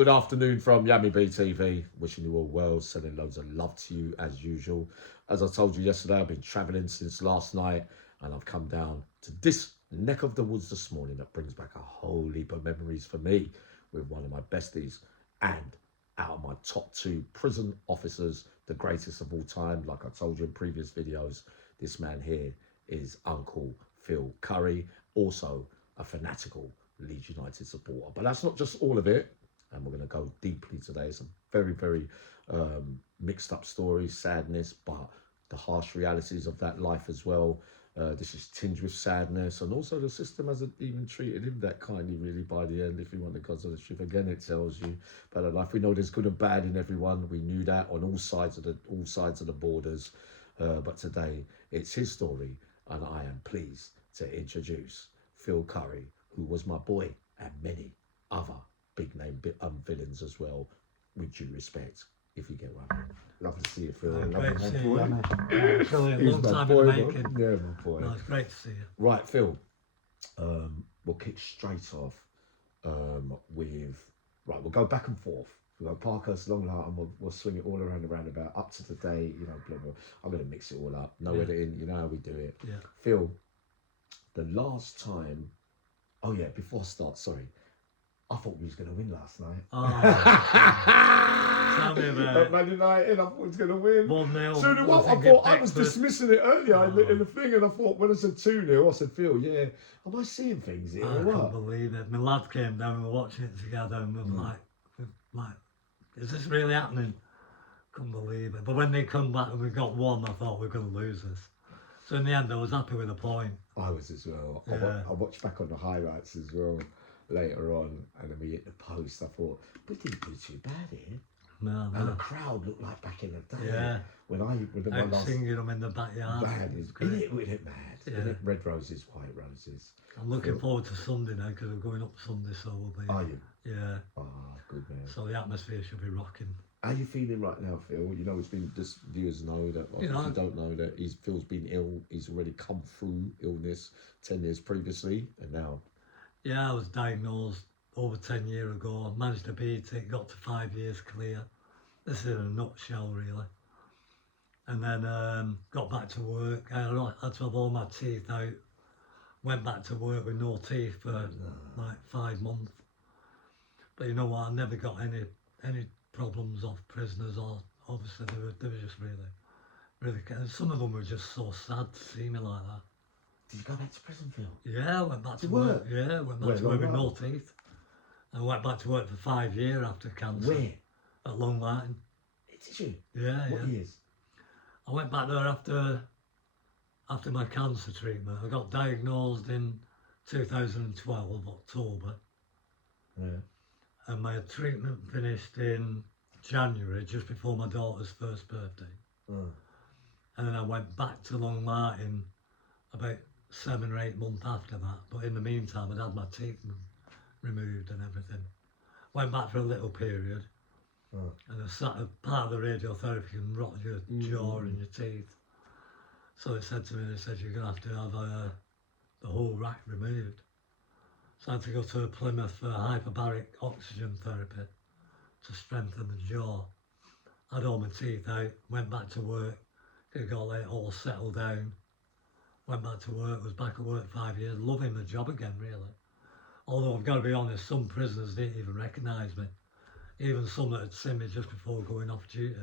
Good afternoon from Yummy B TV. Wishing you all well, sending loads of love to you as usual. As I told you yesterday, I've been travelling since last night and I've come down to this neck of the woods this morning that brings back a whole heap of memories for me with one of my besties and out of my top 2 prison officers, the greatest of all time. Like I told you in previous videos, this man here is Uncle Phil Currie, also a fanatical Leeds United supporter. But that's not just all of it. And we're going to go deeply today. It's a very, very mixed up story, sadness, but the harsh realities of that life as well. This is tinged with sadness, and also the system hasn't even treated him that kindly really by the end. If you want the gods of the truth, again it tells you about a life. We know there's good and bad in everyone. We knew that on all sides of the borders. But today it's his story, and I am pleased to introduce Phil Currie, who was my boy, and many other big name villains as well, with due respect, if you get one. Love to see you, Phil. Great to see you, Brilliant. long time in the making. Yeah, my boy. No, it's great to see you. Right, Phil, we'll kick straight off with, right, we'll go back and forth. We'll go Parkhurst, Long Lartin, and we'll swing it all around the roundabout, up to today, you know, blah, blah. I'm going to mix it all up. No editing, you know how we do it. Yeah. Phil, the last time, oh yeah, before I start, sorry, I thought we was going to win last night. Oh, tell me about At it. Man United, I thought we was going to win. 1-0. So the what? I thought I was dismissing it earlier in the thing, and I thought when I said 2-0, I said, Phil, yeah, am I seeing things here I or couldn't what? believe it. My lad came down and we were watching it together and we were like, is this really happening? Couldn't believe it. But when they come back and we got 1, I thought we were going to lose this. So in the end, I was happy with the point. I was as well. Yeah. I watched back on the highlights as well later on, and then we hit the post. I thought, we didn't do too bad here. No. And the crowd looked like back in the day. Yeah. When I with the I'm last singing them in the backyard. bad is Great. isn't it mad? Yeah. Isn't it? Red roses, white roses. I'm looking forward to Sunday now because we're going up Sunday, so we'll be. Are you? Yeah. Ah, good man. So the atmosphere should be rocking. How are you feeling right now, Phil? You know, it's been, just viewers know that, if you don't know that, Phil's been ill. He's already come through illness 10 years previously, and now. Yeah, I was diagnosed over 10 years ago. Managed to beat it, got to 5 years clear. This is in a nutshell, really. And then got back to work. I had to have all my teeth out. Went back to work with no teeth for like 5 months. But you know what? I never got any problems off prisoners, or obviously they were just really, some of them were just so sad to see me like that. Did you go back to prison, Phil? Yeah, I went back to work. Yeah, went back to work with no teeth. I went back to work for 5 years after cancer. Where? At Long Lartin. Did you? Yeah, What years? I went back there after my cancer treatment. I got diagnosed in 2012, October. Yeah. And my treatment finished in January, just before my daughter's first birthday. Oh. And then I went back to Long Lartin about 7 or 8 months after that. But in the meantime, I'd had my teeth removed and everything. Went back for a little period. Oh. And part of the radiotherapy can rot your jaw and your teeth. So they said to me, you're going to have the whole rack removed. So I had to go to Plymouth for hyperbaric oxygen therapy to strengthen the jaw. I had all my teeth out, went back to work, got it all settled down, went back to work, was back at work 5 years, loving the job again really. Although I've got to be honest, some prisoners didn't even recognise me. Even some that had seen me just before going off duty.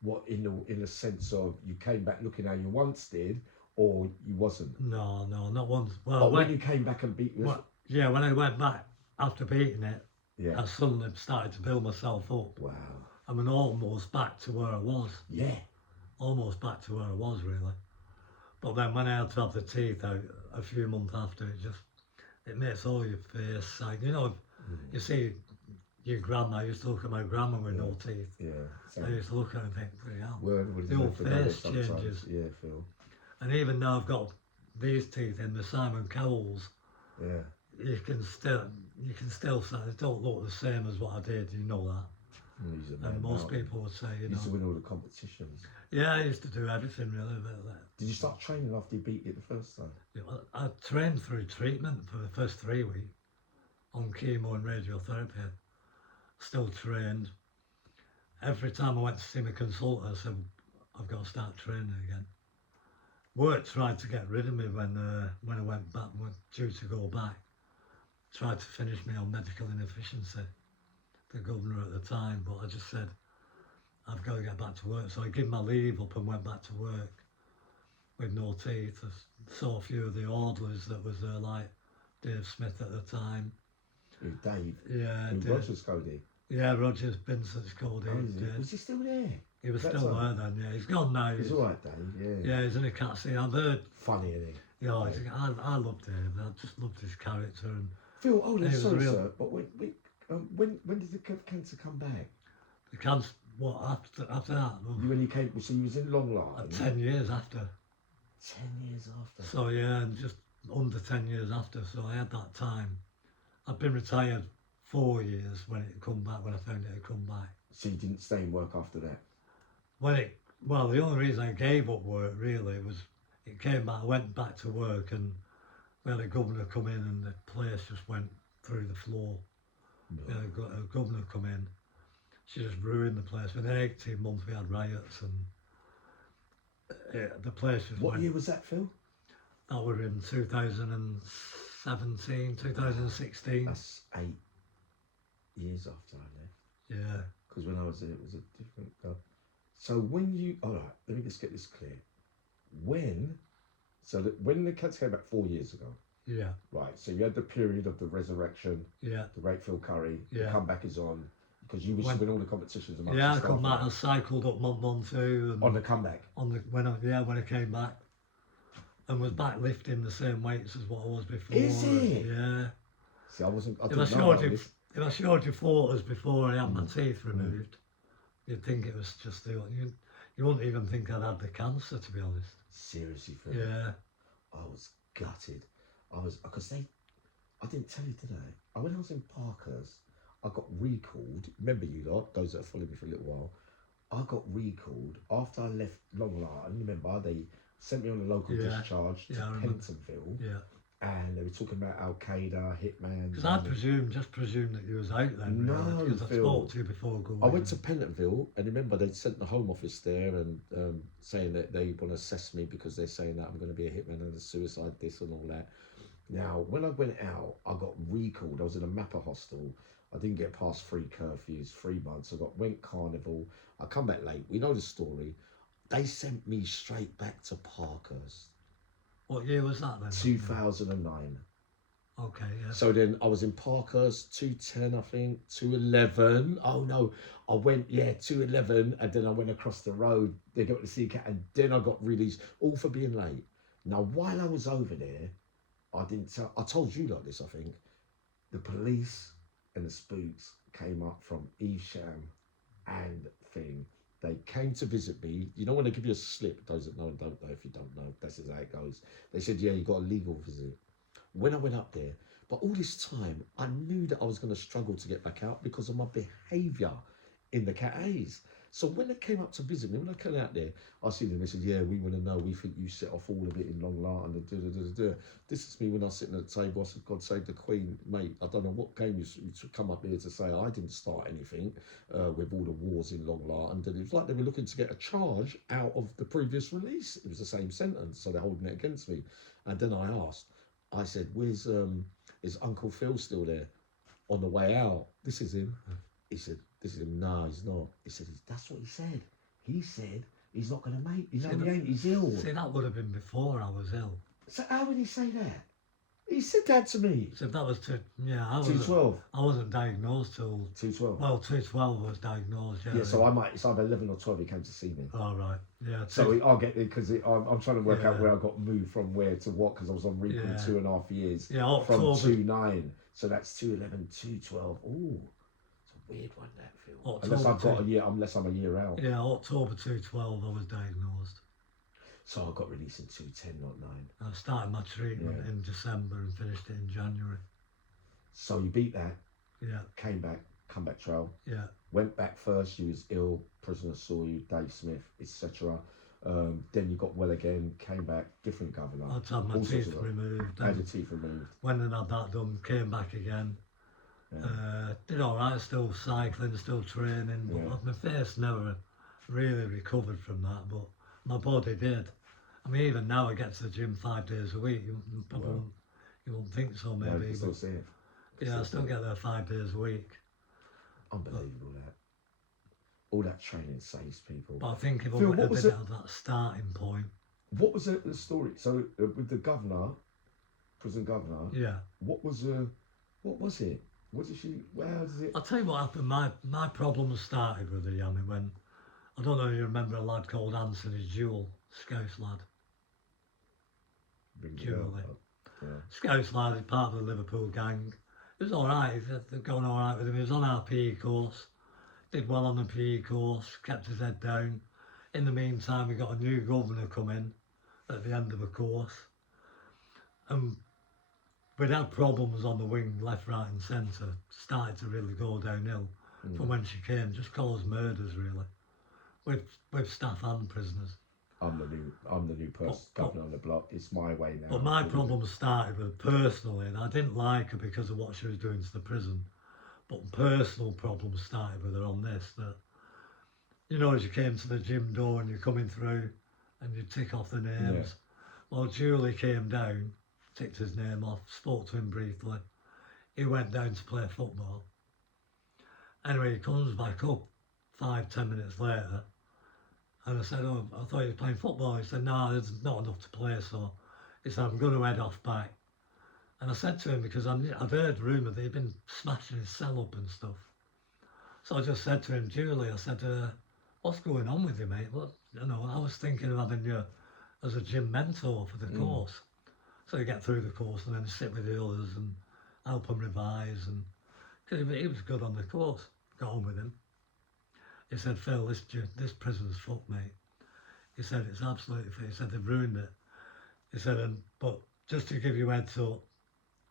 What, in the sense of you came back looking how you once did, or you wasn't? No, not once. Well, but when you came back and beat well, yeah, when I went back after beating it, yeah, I suddenly started to build myself up. Wow. I mean, almost back to where I was. Yeah. Almost back to where I was, really. But then when I had to have the teeth out a few months after, it makes all your face sag. You know, you see your grandma, I used to look at my grandma with no teeth. Yeah. I used to look at her and think, hell, well, the whole face changes. Yeah, Phil. And even now I've got these teeth in the Simon Cowell's. Yeah. You can still say they don't look the same as what I did, you know that. And most people would say, you know. used to win all the competitions. Yeah, I used to do everything really. Did you start training after you beat it the first time? You know, I trained through treatment for the first 3 weeks on chemo and radiotherapy. still trained. Every time I went to see my consultant, I said, I've got to start training again. Work tried to get rid of me when I went back, due to go back. Tried to finish me on medical inefficiency, the governor at the time, but I just said, I've got to get back to work. So I gave my leave up and went back to work with no teeth. I saw a few of the orderlies that was there, like Dave Smith at the time. Who, Dave? Yeah, Who, Dave. Rogers Cody? Yeah, Rogers Vincent's called it. Was he still there? He was That's still right. there then, yeah. He's gone now. He's all right, Dave, yeah. Yeah, he's in a cat scene. I've heard, Funny, isn't he? yeah, I loved him. I just loved his character. And Phil, oh, he was sorry, real- sir, but when did the cancer come back? the cancer, what, after that? Well, When you came, so you was in Long Lartin? 10 years after. 10 years after. So yeah, and just under 10 years after, so I had that time. I've been retired 4 years when it come back, when I found it had come back. So you didn't stay in work after that? Well, the only reason I gave up work really was it came back, I went back to work and we had a governor come in and the place just went through the floor. No. We had a governor come in, she just ruined the place. Within 18 months we had riots and the place just What went. year was that, Phil? That were in 2017, 2016. That's 8 years after I left. Yeah. Because when I was there, it was a different. So when you, all right, let me just get this clear. When the cats came back 4 years ago, Yeah. right? So you had the period of the resurrection, Yeah. the Rate Phil Currie, the Yeah. comeback is on, because you used to win all the competitions. And Yeah, I stuff come like back. I cycled up Montu and on the comeback. when I came back, and was back lifting the same weights as what I was before. Is it? Yeah. See, I didn't If I know showed about you, this. if I showed you photos before I had my teeth removed, you'd think it was just you wouldn't even think I'd had the cancer, to be honest. Seriously, Phil. Yeah. I was gutted. Because I didn't tell you today. When I was in Parkhurst, I got recalled. Remember you lot, those that have followed me for a little while. I got recalled after I left Long Lartin. Remember, they sent me on a local discharge to Yeah, I remember. Pentonville. Yeah. And they were talking about Al Qaeda, hitman. Because I just presumed that you was out then. No, really, because I Phil. spoke to you before going. I went to Pentonville, and remember they sent the Home Office there and saying that they want to assess me because they're saying that I'm going to be a hitman and a suicide, this and all that. Now, when I went out, I got recalled. I was in a Mapper hostel. I didn't get past 3 curfews, 3 months. Went carnival. I come back late. We know the story. They sent me straight back to Parkhurst. What year was that then? 2009. Okay, yeah. So then I was in Parkhurst, 210, I think, 211. Oh no, I went, 211, and then I went across the road. They got to see cat, and then I got released, all for being late. Now, while I was over there, I told you like this, I think. The police and the spooks came up from Evesham and thing. They came to visit me. You know when they give you a slip, those that know and don't know, if you don't know, that's how it goes. They said, yeah, you got a legal visit. When I went up there, but all this time, I knew that I was going to struggle to get back out because of my behaviour in the Cat A's. So when they came up to visit me, when I came out there, I seen them, they said, yeah, we want to know, we think you set off all of it in Long Lartin. This is me when I was sitting at the table, I said, God save the Queen, mate, I don't know what game you come up here to say, I didn't start anything with all the wars in Long Lartin. And it was like they were looking to get a charge out of the previous release. It was the same sentence, so they're holding it against me. And then I asked, I said, where's, is Uncle Phil still there? On the way out, this is him. He said, this is him. No, he's not. He said, that's what he said. He said he's not going to make. You know, he ain't. He's ill. See, that would have been before I was ill. So how would he say that? He said that to me. So that was I was 212. I wasn't diagnosed till 212. well, 212 was diagnosed. Yeah. Yeah, so it's either 11 or 12 he came to see me. All right. Yeah. So I'll get it because I'm trying to work out where I got moved from where to what because I was on recall 2.5 years. Yeah, from October. 2.9. So that's 2.11, 2.12. Ooh, it's a weird one that Phil. October Unless I've got a year, unless I'm a year out. Yeah, October 212 I was diagnosed. So I got released in 2.10, not 9. I started my treatment in December and finished it in January. So you beat that. Yeah. Came back, comeback trail. Yeah. Went back first. You was ill. Prisoner saw you. Dave Smith, etc. Then you got well again. Came back. Different governor. I'd had my teeth removed. Had your teeth removed. Went and had that done. Came back again. Did all right, still cycling, still training, but Yeah. my face never really recovered from that, but my body did. I mean, even now I get to the gym 5 days a week. You probably Wow. won't, you won't think so, No, you maybe. can still But see it. yeah, I still get there 5 days a week. Unbelievable that. All that training saves people. But I think if I Phil, would what have was been it? at that starting point, What was the story? So with the governor, prison governor, yeah. what was what was it? What did she? Where does it? I'll tell you what happened. My problems started with the Yammy when, I don't know if you remember a lad called Anthony Jewell, Scouse lad. Julie. Yeah. Scouse lad is part of the Liverpool gang. It was alright, they're going alright with him. He was on our PE course, did well on the PE course, kept his head down. In the meantime, we got a new governor come in at the end of the course. And we'd had problems on the wing, left, right and centre. Started to really go downhill from when she came, just caused murders really, with staff and prisoners. I'm the new person governor on the block. It's my way now. But my problems started with personally, and I didn't like her because of what she was doing to the prison. But personal problems started with her on this, that, you know, as you came to the gym door and you're coming through and you tick off the names. Yeah. Well, Julie came down, ticked his name off, spoke to him briefly. He went down to play football. Anyway, he comes back up 5-10 minutes later. And I said, oh, I thought you were playing football. He said, no, there's not enough to play, so he said, I'm going to head off back. And I said to him, because I'd heard rumour that he'd been smashing his cell up and stuff. So I just said to him, Julie, I said, what's going on with you, mate? What, you know, I was thinking of having you as a gym mentor for the course. So you get through the course and then sit with the others and help them revise. And because he was good on the course, got on with him. He said, Phil, this prison's fucked, mate. He said, it's absolutely fucked. He said, they've ruined it. He said, but just to give you a heads up,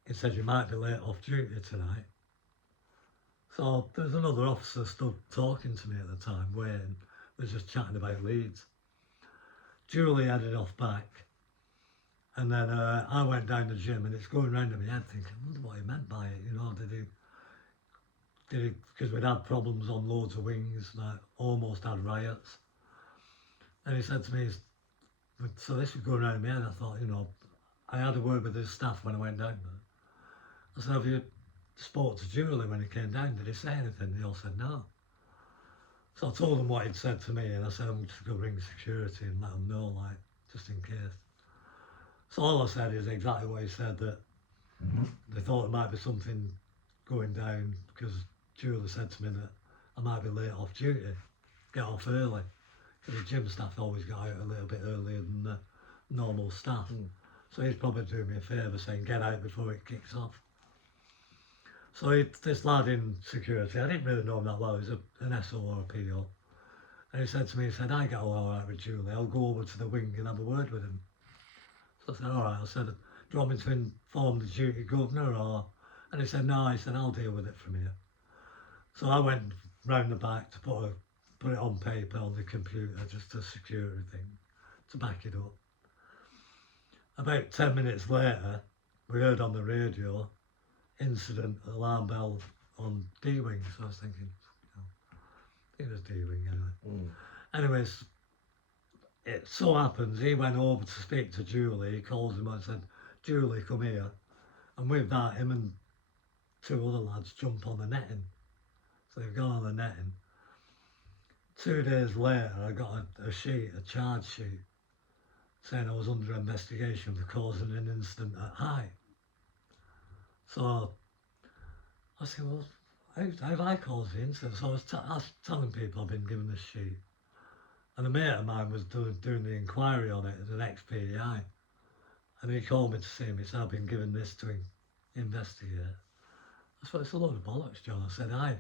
he said, you might be late off duty tonight. So there was another officer stood talking to me at the time, waiting. We was just chatting about Leeds. Julie headed off back. And then I went down the gym and it's going round in my head thinking, I wonder what he meant by it, you know, did he, because we'd had problems on loads of wings, like almost had riots. And he said to me, so this was going around in my head. I thought, you know, I had a word with his staff when I went down there. I said, have you spoke to Julie when he came down? Did he say anything? They all said no. So I told them what he'd said to me, and I said, I'm just going to ring security and let them know, like, just in case. So all I said is exactly what he said, that they thought there might be something going down because Julie said to me that I might be late off duty, get off early, because the gym staff always got out a little bit earlier than the normal staff. So he's probably doing me a favour saying get out before it kicks off. So this lad in security, I didn't really know him that well, he was an SO or a PO. And he said to me, he said, I get on all right with Julie, I'll go over to the wing and have a word with him. So I said, all right, I said, do you want me to inform the duty governor or? And he said, no, he said, I'll deal with it from here. So I went round the back to put it on paper on the computer, just a security thing, to back it up. About 10 minutes later, we heard on the radio, incident, alarm bell on D-Wing. So I was thinking, you know, it was D-Wing anyway. Anyways, it so happens he went over to speak to Julie. He calls him and said, Julie, come here. And with that, him and 2 other lads jump on the netting. So they've gone on the netting. 2 days later, I got a charge sheet, saying I was under investigation for causing an incident at High. So I said, well, how have I caused the incident? So I was telling people I've been given this sheet. And a mate of mine was doing the inquiry on it as an ex-PEI. And he called me to see me, he said, I've been given this to investigate. I said, it's a load of bollocks, John. I said, I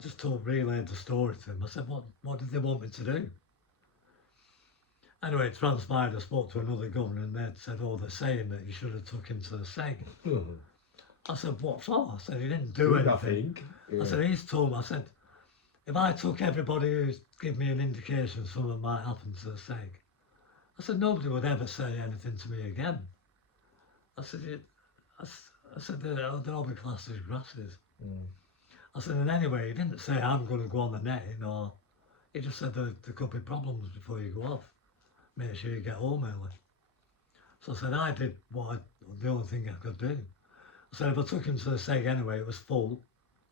just relayed the story to him. I said, what did they want me to do? Anyway, it transpired, I spoke to another governor and they'd said, oh, they're saying that you should have took him to the SEG. I said, what for? I said, he didn't do anything. Yeah. I said, he's told me, I said, if I took everybody who's give me an indication something might happen to the SEG, I said, nobody would ever say anything to me again. I said, I said, they'll all be classed as grasses. Mm. I said, and anyway, he didn't say I'm going to go on the netting, or he just said there could be problems before you go off. Make sure you get home early. So I said, I did the only thing I could do. I said, if I took him to the seg anyway, it was full.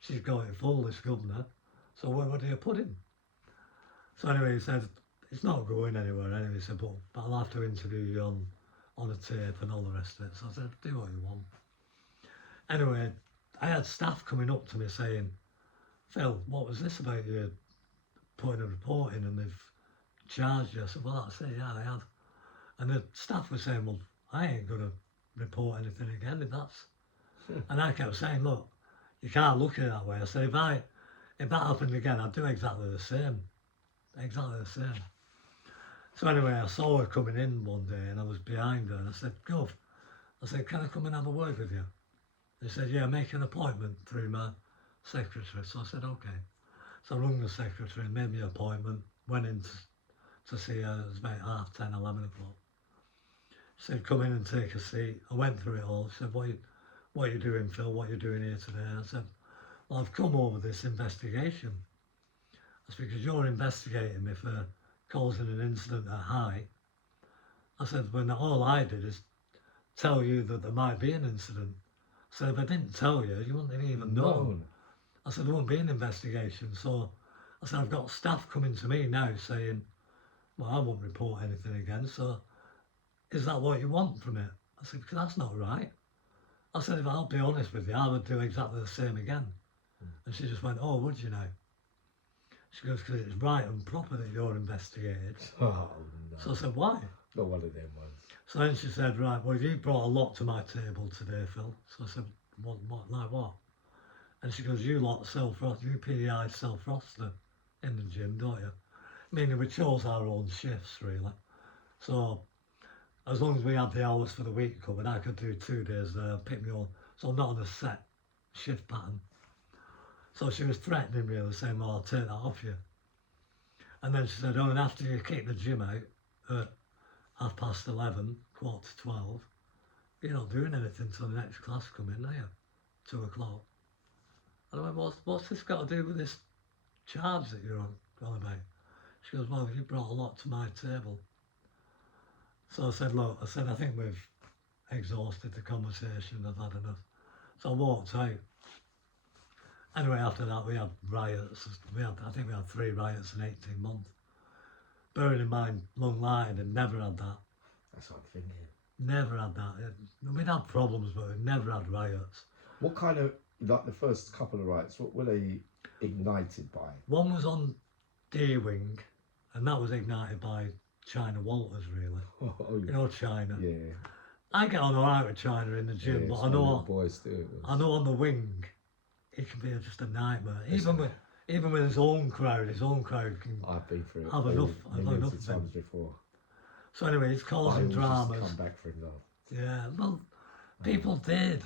She's got it full, this governor. So where do you put him? So anyway, he said, it's not going anywhere anyway. He said, but I'll have to interview you on a tape and all the rest of it. So I said, do what you want. Anyway, I had staff coming up to me saying, Phil, what was this about you putting a report in and they've charged you? I said, well, that's it, yeah, I had. And the staff were saying, well, I ain't going to report anything again if that's... And I kept saying, look, you can't look at it that way. I said, if that happened again, I'd do exactly the same. Exactly the same. So anyway, I saw her coming in one day and I was behind her and I said, Gov, I said, can I come and have a word with you? They said, yeah, make an appointment through my secretary. So I said, okay. So I rung the secretary and made me an appointment, went in to see her. It was about 10:30, 11 o'clock. She said, come in and take a seat. I went through it all. She said, what are you doing, Phil? What are you doing here today? I said, well, I've come over this investigation. That's because you're investigating me for causing an incident at High. I said, when all I did is tell you that there might be an incident. I said, if I didn't tell you, you wouldn't even know. I said, there won't be an investigation. So I said, I've got staff coming to me now saying, well, I won't report anything again. So is that what you want from it? I said, because that's not right. I said, if I'll be honest with you, I would do exactly the same again. And she just went, oh, would you now? She goes, because it's right and proper that you're investigated. Oh, no. So I said, why? Not one of them ones. So then she said, right, well, you brought a lot to my table today, Phil. So I said, what like what? And she goes, you lot self-frost, you PDI self-roster in the gym, don't you? Meaning we chose our own shifts, really. So as long as we had the hours for the week covered, I could do 2 days there, pick me on. So I'm not on a set shift pattern. So she was threatening me, saying, well, I'll take that off you. And then she said, oh, and after you kick the gym out at 11:30, 11:45, you're not doing anything till the next class come in, are you? 2 o'clock. And I went, what's this got to do with this charge that you're on about? She goes, well, you brought a lot to my table. So I said, look, I think we've exhausted the conversation, I've had enough. So I walked out. Anyway, after that, we had riots. I think we had 3 riots in 18 months. Bearing in mind, Long Lartin had never had that. That's what I'm thinking. Never had that. We'd had problems, but we'd never had riots. What kind of, like the first couple of riots, what were they ignited by? One was on D Wing, and that was ignited by China Walters, really. Oh, you know China. Yeah. I get on alright with China in the gym, Yeah, but I know boys do. I know on the wing, it can be just a nightmare. Even with his own crowd can I've been through it. have enough. I've had enough of times it. before. So anyway, it's causing dramas. Come back for enough. Yeah, well, people did,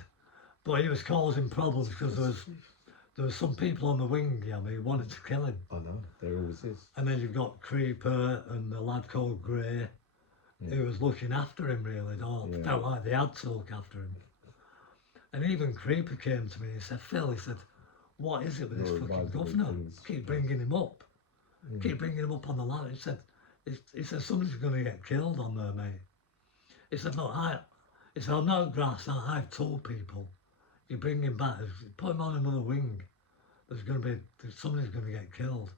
but he was causing problems because there was some people on the wing, who wanted to kill him. I know, there always is. And then you've got Creeper and a lad called Gray, who was looking after him really. Felt like they had to look after him. And even Creeper came to me and he said, Phil, he said, what is it with this fucking governor? Keep bringing him up. Keep bringing him up on the ladder. He said, somebody's going to get killed on there, mate. He said, look, I'm not grass. I've told people, you bring him back, put him on another wing. Somebody's going to get killed.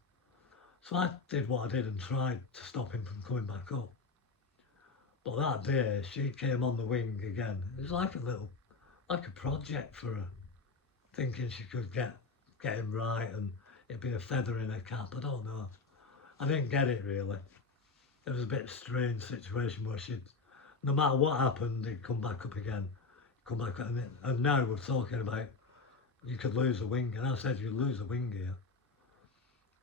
So I did what I did and tried to stop him from coming back up. But that day, she came on the wing again. It was like a project for her, thinking she could get him right and it'd be a feather in her cap. I don't know. I didn't get it really. It was a bit strange situation where no matter what happened, he'd come back up again. And now we're talking about you could lose a wing. And I said, you lose a wing here.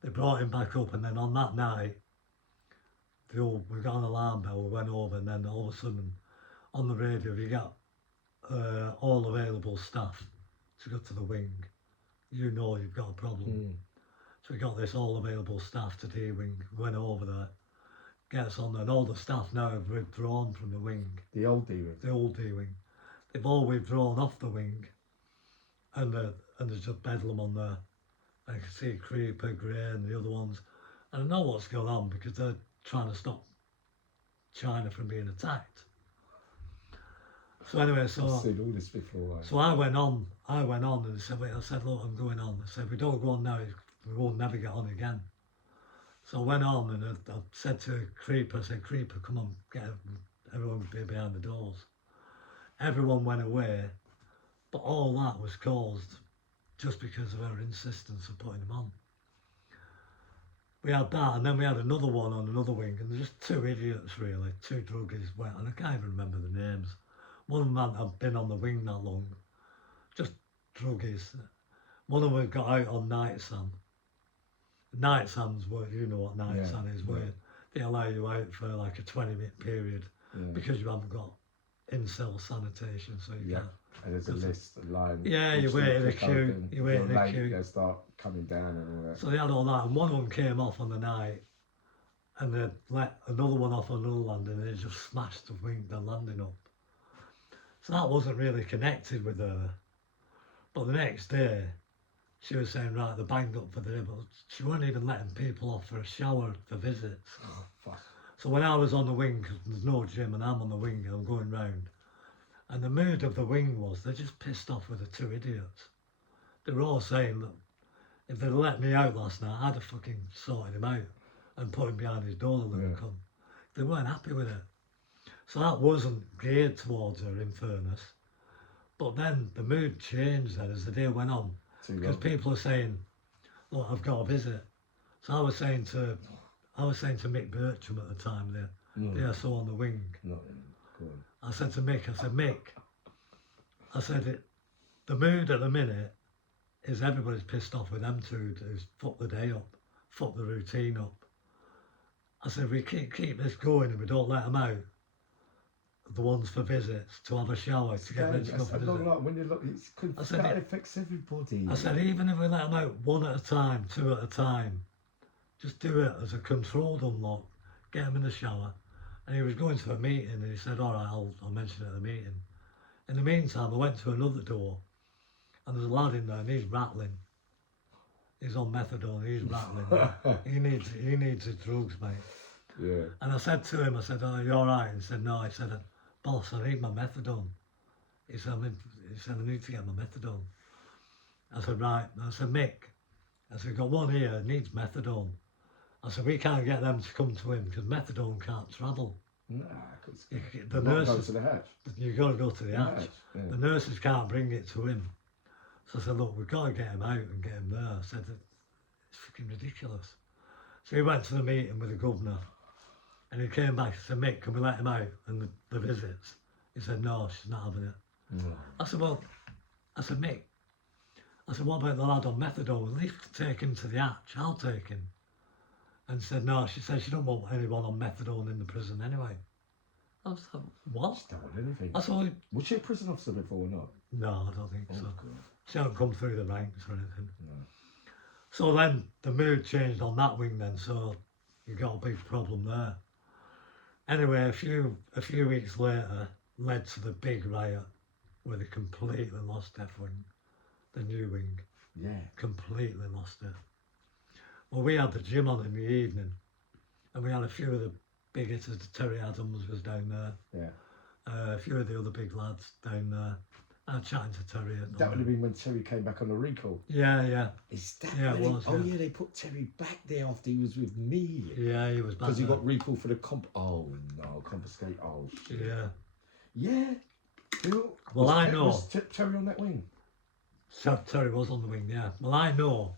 They brought him back up, and then on that night, we got an alarm bell, we went over, and then all of a sudden, on the radio, you got all available staff to go to the wing. You know you've got a problem. So we got this all available staff to D Wing, went over there, get us on there, and all the staff now have withdrawn from the wing. The old D Wing? The old D Wing. they've all withdrawn off the wing, and there's just bedlam on there. I can see Creeper, Grey, and the other ones. And I know what's going on because they're trying to stop China from being attacked. So anyway, I've seen all this before. So I went on and said, wait, I said, look, I'm going on. I said, if we don't go on now, we won't never get on again. So I went on and I said to Creeper, I said, Creeper, come on, everyone be behind the doors. Everyone went away, but all that was caused just because of our insistence of putting them on. We had that, and then we had another one on another wing, and there's just two idiots really, two druggies, and I can't even remember the names. One of them hadn't been on the wing that long, just druggies. One of them got out on night sam. Night sam's where, you know what night sam is, where they allow you out for like a 20-minute period because you haven't got in-cell sanitation, so you can't. And there's a list, a line. Yeah, you wait in a queue. You wait in a queue. They start coming down and all that. So they had all that, and one of them came off on the night, and they let another one off on another landing, and they just smashed the wing, the landing up. So that wasn't really connected with her. But the next day, she was saying, right, they're banged up for the day, but she weren't even letting people off for a shower for visits. Oh, fuck. So when I was on the wing, because there's no gym, and I'm on the wing, and I'm going round, and the mood of the wing was, they're just pissed off with the two idiots. They were all saying that if they'd let me out last night, I'd have fucking sorted him out and put him behind his door, the little cunt. They weren't happy with it. So that wasn't geared towards her, in fairness. But then the mood changed then as the day went on. Because people are saying, look, I've got a visit. So I was saying to Mick Bircham at the time, the SO on the wing. I said to Mick, I said, the mood at the minute is everybody's pissed off with them two who's fucked the day up, fucked the routine up. I said, if we keep this going and we don't let them out, the ones for visits, to have a shower, to get ready to go for visit. When you look, that affects everybody. I said, even if we let them out one at a time, two at a time, just do it as a controlled unlock, get them in the shower. And he was going to a meeting and he said, all right, I'll mention it at the meeting. In the meantime, I went to another door and there's a lad in there and he's rattling. He's on methadone, he's rattling. he needs his drugs, mate. Yeah. And I said to him, oh, you all right? He said, no. I said, boss, I need my methadone. He said, I need to get my methadone. I said, right. I said, Mick, I said, got one here, needs methadone. I said, we can't get them to come to him because methadone can't travel. Nah, because the nurses go to the hatch. You've got to go to the hatch. Yeah. The nurses can't bring it to him. So I said, look, we've got to get him out and get him there. I said, it's fucking ridiculous. So he went to the meeting with the governor and he came back and said, Mick, can we let him out and the visits? He said, no, she's not having it. No. I said, Mick, what about the lad on methadone? At least take him to the hatch, I'll take him. And said, no, she said she don't want anyone on methadone in the prison anyway. I was like, what? She don't want anything. I said, was she a prison officer before or not? No, I don't think so. God. She hadn't come through the ranks or anything. No. So then the mood changed on that wing then, so you got a big problem there. Anyway, a few weeks later led to the big riot where they completely lost F wing, the new wing. Yeah. Completely lost it. Well, we had the gym on in the evening, and we had a few of the big hitters. Terry Adams was down there. Yeah. A few of the other big lads down there. I was chatting to Terry. That would have been when Terry came back on a recall. Yeah. Is that? Yeah, it was. Yeah, they put Terry back there after he was with me. Yeah, he was back. Because he got recall for the Oh no, confiscate. Oh shit. Yeah. Yeah. Well, I know. Was Terry on that wing? Terry was on the wing. Yeah. Well, I know.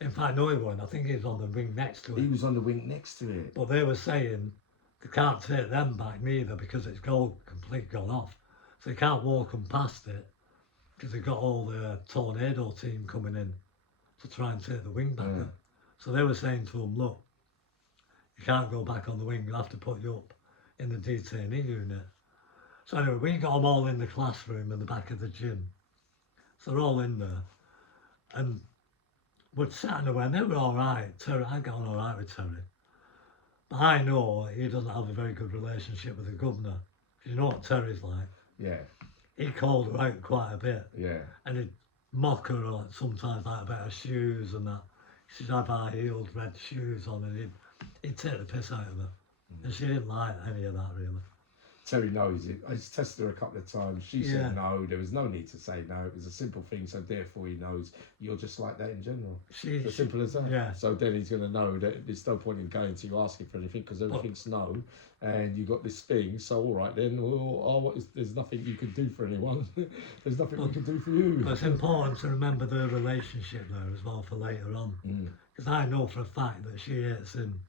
In fact, no, he wasn't. I think he was on the wing next to it. He was on the wing next to it. But they were saying they can't take them back neither because it's completely gone off. So they can't walk them past it because they've got all the tornado team coming in to try and take the wing back up. So they were saying to them, look, you can't go back on the wing. We'll have to put you up in the detainee unit. So anyway, we got them all in the classroom in the back of the gym. So they're all in there. And we're sat away, and they were all right. Terry, I got on all right with Terry. But I know he doesn't have a very good relationship with the governor. You know what Terry's like. Yeah. he called her out quite a bit. Yeah. And he'd mock her like, sometimes like about her shoes and that. She'd have high-heeled red shoes on and he'd take the piss out of her. And she didn't like any of that really. Terry knows it. I just tested her a couple of times. She said no. There was no need to say no. It was a simple thing. So therefore, he knows you're just like that in general. It's as simple as that. Yeah. So then he's going to know that there's no point in going to you asking for anything because everything's no, and you got this thing. So all right then. Well, there's nothing you can do for anyone. There's nothing we can do for you. But it's important to remember the relationship there as well for later on. Because I know for a fact that she hates him.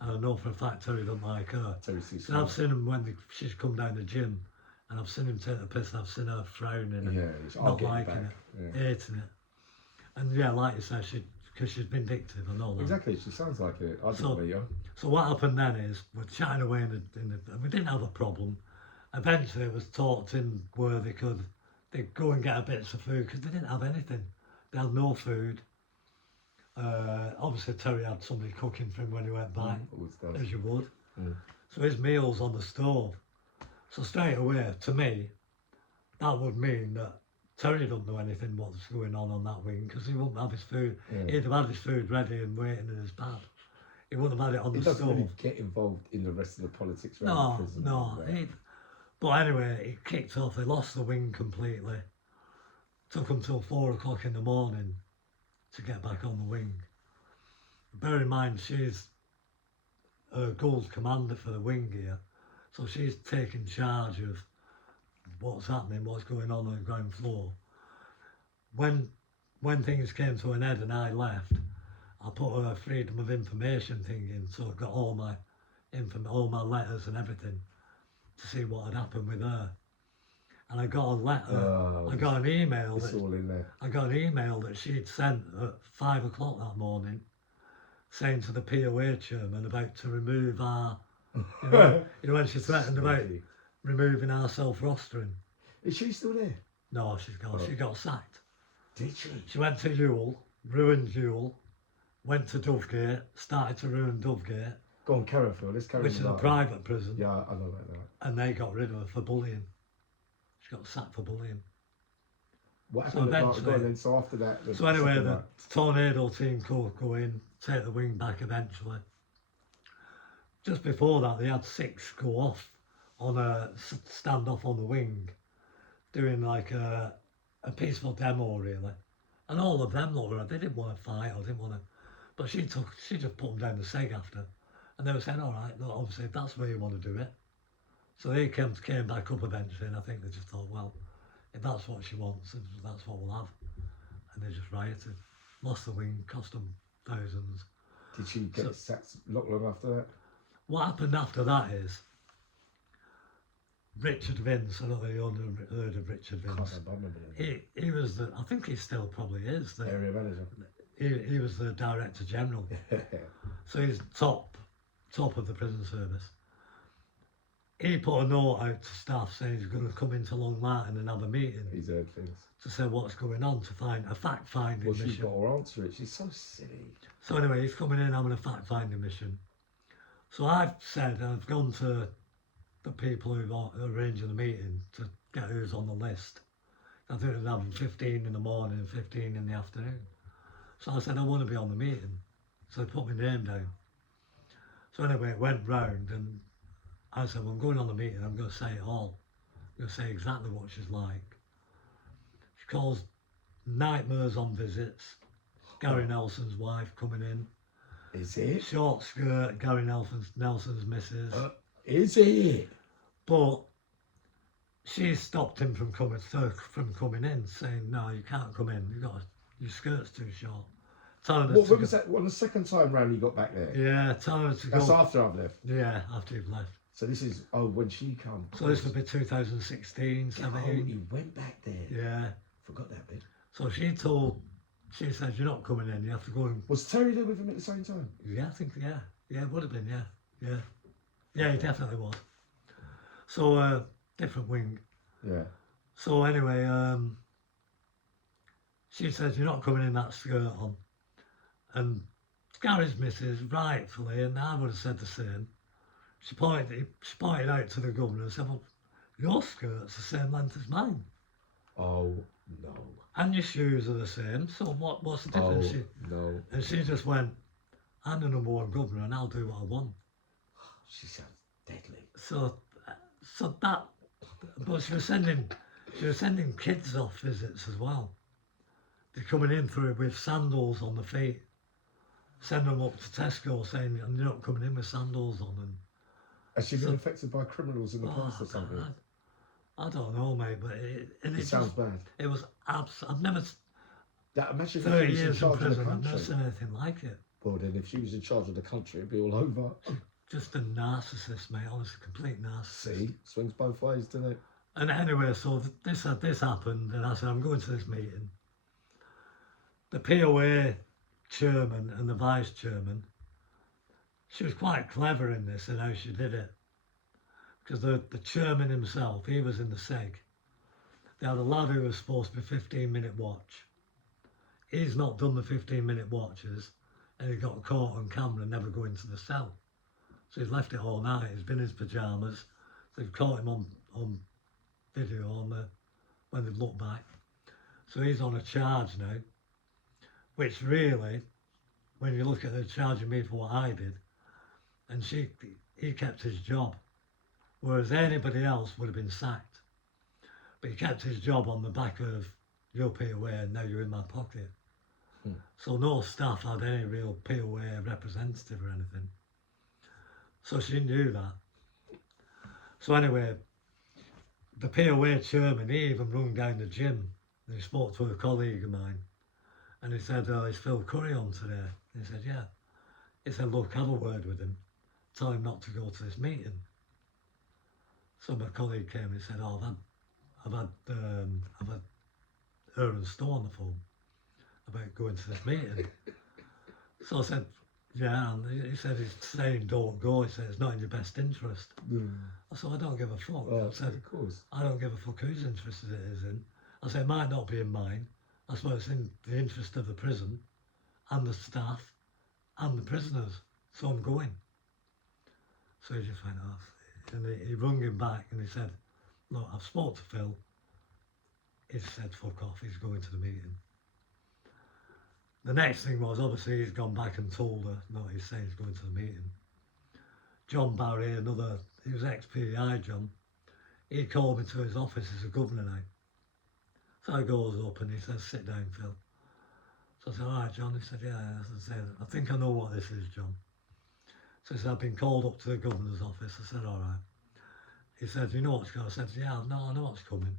And I know for a fact Terry don't like her. So I've seen him when she's come down the gym, and I've seen him take the piss, and I've seen her frowning and not liking it, hating it. And yeah, like you said, because she's vindictive and all that. Exactly, she sounds like it. I didn't believe her. So what happened then is, we're chatting away and we didn't have a problem. Eventually it was talked in where they'd go and get a bits of food, because they didn't have anything. They had no food. Obviously Terry had somebody cooking for him when he went back, as you would. So his meal's on the stove. So straight away, to me, that would mean that Terry don't know anything what's going on that wing, because he wouldn't have his food. He'd have had his food ready and waiting in his bag. He wouldn't have had it on the stove. He doesn't really get involved in the rest of the politics around the prison. No. But anyway, he kicked off. They lost the wing completely. Took them till 4 o'clock in the morning to get back on the wing. Bear in mind, she's gold commander for the wing here, so she's taking charge of what's happening, what's going on the ground floor. When things came to an end and I left, I put a freedom of information thing in, so I got all my letters and everything to see what had happened with her. And I got a letter, I got an email. It's all in there. I got an email that she'd sent at 5 o'clock that morning, saying to the POA chairman about to remove our, you know when she threatened about removing our self-rostering. Is she still there? No, she's gone. She got sacked. Did she? She went to Ewell, ruined Ewell, went to Dovegate, started to ruin Dovegate. Go on, carry on, Phil. Let's carry on. Which is a private prison. Yeah, I know about that. And they got rid of her for bullying. She got sacked for bullying. What happened? So after that... So anyway, the tornado team go in, take the wing back eventually. Just before that, they had 6 go off on a standoff on the wing, doing like a peaceful demo really. And all of them, they didn't want to fight or didn't want to... But she just put them down the seg after. And they were saying, all right, no, obviously if that's where you want to do it. So they came back up eventually, and I think they just thought, well, if that's what she wants, that's what we'll have. And they just rioted. Lost the wing, cost them thousands. Did she get sacked not long after that? What happened after that is, Richard Vince, I don't know if you heard of Richard Vince. I remember that. He was I think he still probably is. The area manager. He was the Director General. So he's top of the prison service. He put a note out to staff saying he's going to come into Long Lartin and have a meeting. He's heard things. To say what's going on, to find a fact-finding mission. Well, she's got to answer it. She's so silly. So anyway, he's coming in having a fact-finding mission. So I've gone to the people who are arranging the meeting to get who's on the list. I think they're having 15 in the morning and 15 in the afternoon. So I said, I want to be on the meeting. So they put my name down. So anyway, it went round and I said, well, I'm going on the meeting, I'm going to say it all. I'm going to say exactly what she's like. She calls nightmares on visits. Gary Nelson's wife coming in. Is it? Short skirt, Gary Nelson's missus. Is it? But she stopped him from coming in, saying, no, you can't come in. Your skirt's too short. What was that? Well, the second time round you got back there? Yeah, telling her to go. That's after I've left? Yeah, after you've left. So this is, when she come. So this would be 2016, 17. Oh, you went back there? Yeah. Forgot that bit. So she said, you're not coming in, you have to go and... Was Terry there with him at the same time? Yeah, I think, yeah. Yeah, it would have been, yeah. Yeah, he definitely was. So, different wing. Yeah. So anyway, she said, you're not coming in that skirt on. And Gary's missus, rightfully, and I would have said the same, she pointed out to the governor and said, well, your skirt's the same length as mine. Oh, no. And your shoes are the same, so what's the difference? Oh, no. And she just went, I'm the number one governor and I'll do what I want. She sounds deadly. So that, but she was sending kids off visits as well. They're coming in through with sandals on the feet, send them up to Tesco saying, you're not coming in with sandals on. And has she been affected by criminals in the past or something? I don't know, mate, but it sounds bad. It was I've never. Imagine 30 if she was in years in charge of the prison, I've country. never seen anything like it. Well, then if she was in charge of the country, it'd be all over. Just a narcissist, mate. Honestly, complete narcissist. See, swings both ways, doesn't it? And anyway, so this happened, and I said, I'm going to this meeting. The POA chairman and the vice chairman, she was quite clever in this and how she did it. Because the chairman himself, he was in the seg. They had a lad who was supposed to be 15-minute watch. He's not done the 15-minute watches, and he got caught on camera never going to the cell. So he's left it all night. He's been in his pyjamas. They've caught him on video when they've looked back. So he's on a charge now, which really, when you look at the charging me for what I did, and he kept his job, whereas anybody else would have been sacked. But he kept his job on the back of your POA and now you're in my pocket. So no staff had any real POA representative or anything. So she knew that. So anyway, the POA chairman, he even rung down the gym and he spoke to a colleague of mine and he said, is Phil CURRIE on today? And he said, yeah. He said, look, have a word with him. Tell him not to go to this meeting. So my colleague came and he said, oh, I've had her and Stowe on the phone about going to this meeting. So I said, yeah, and he said he's saying don't go. He said it's not in your best interest. I said, I don't give a fuck. Well, I said, of course. I don't give a fuck whose interest it is in. I said, it might not be in mine. I suppose it's in the interest of the prison and the staff and the prisoners. So I'm going. So he just went off. And he rung him back and he said, look, I've spoke to Phil. He said, fuck off, he's going to the meeting. The next thing was, obviously, he's gone back and told her, no, he's saying he's going to the meeting. John Barry, he was ex-PEI John, he called me to his office as a governor now. So I goes up and he says, sit down, Phil. So I said, all right, John. He said, yeah. I said, I think I know what this is, John. So he said, I've been called up to the governor's office. I said, all right. He said, you know what's coming? I said, yeah, no, I know what's coming.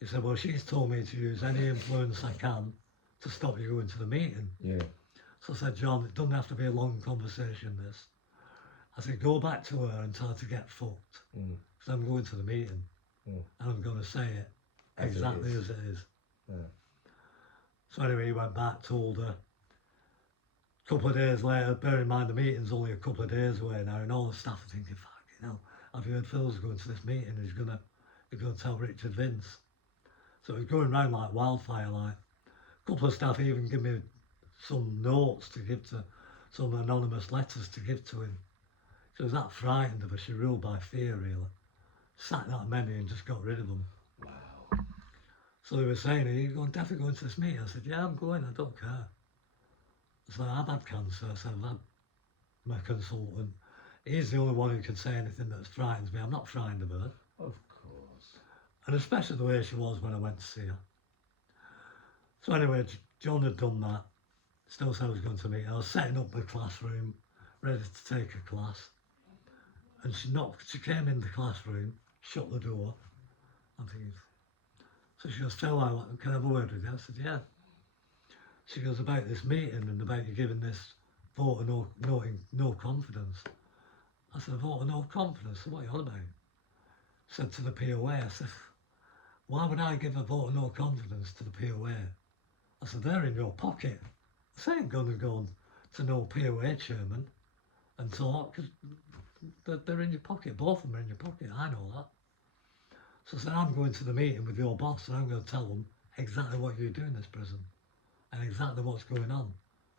He said, well, she's told me to use any influence I can to stop you going to the meeting. Yeah. So I said, John, it doesn't have to be a long conversation, this. I said, go back to her and tell her to get fucked. Because I'm going to the meeting. And I'm going to say it exactly as it is. Yeah. So anyway, he went back, told her. A couple of days later, bear in mind the meeting's only a couple of days away now, and all the staff are thinking, fucking hell, I've heard Phil's going to this meeting, he's gonna tell Richard Vince. So it was going round like wildfire, like. A couple of staff even give me some notes to give to, some anonymous letters to give to him. She was that frightened of her, she ruled by fear really. Sacked that many and just got rid of them. Wow. So they were saying, are you definitely going to this meeting? I said, yeah, I'm going, I don't care. So I've had cancer, so I've had my consultant. He's the only one who can say anything that frightens me. I'm not frightened of her. Of course. And especially the way she was when I went to see her. So anyway, John had done that. Still said I was going to meet her. I was setting up the classroom, ready to take a class. And she came in the classroom, shut the door. I'm thinking, so she goes, Phil, can I have a word with you? I said, yeah. She goes, about this meeting and about you giving this vote of no confidence. I said, a vote of no confidence? So what are you on about? Said to the POA, I said, why would I give a vote of no confidence to the POA? I said, they're in your pocket. I ain't going to go to no POA chairman and talk, because they're in your pocket. Both of them are in your pocket, I know that. So I said, I'm going to the meeting with your boss and I'm going to tell them exactly what you do in this prison and exactly what's going on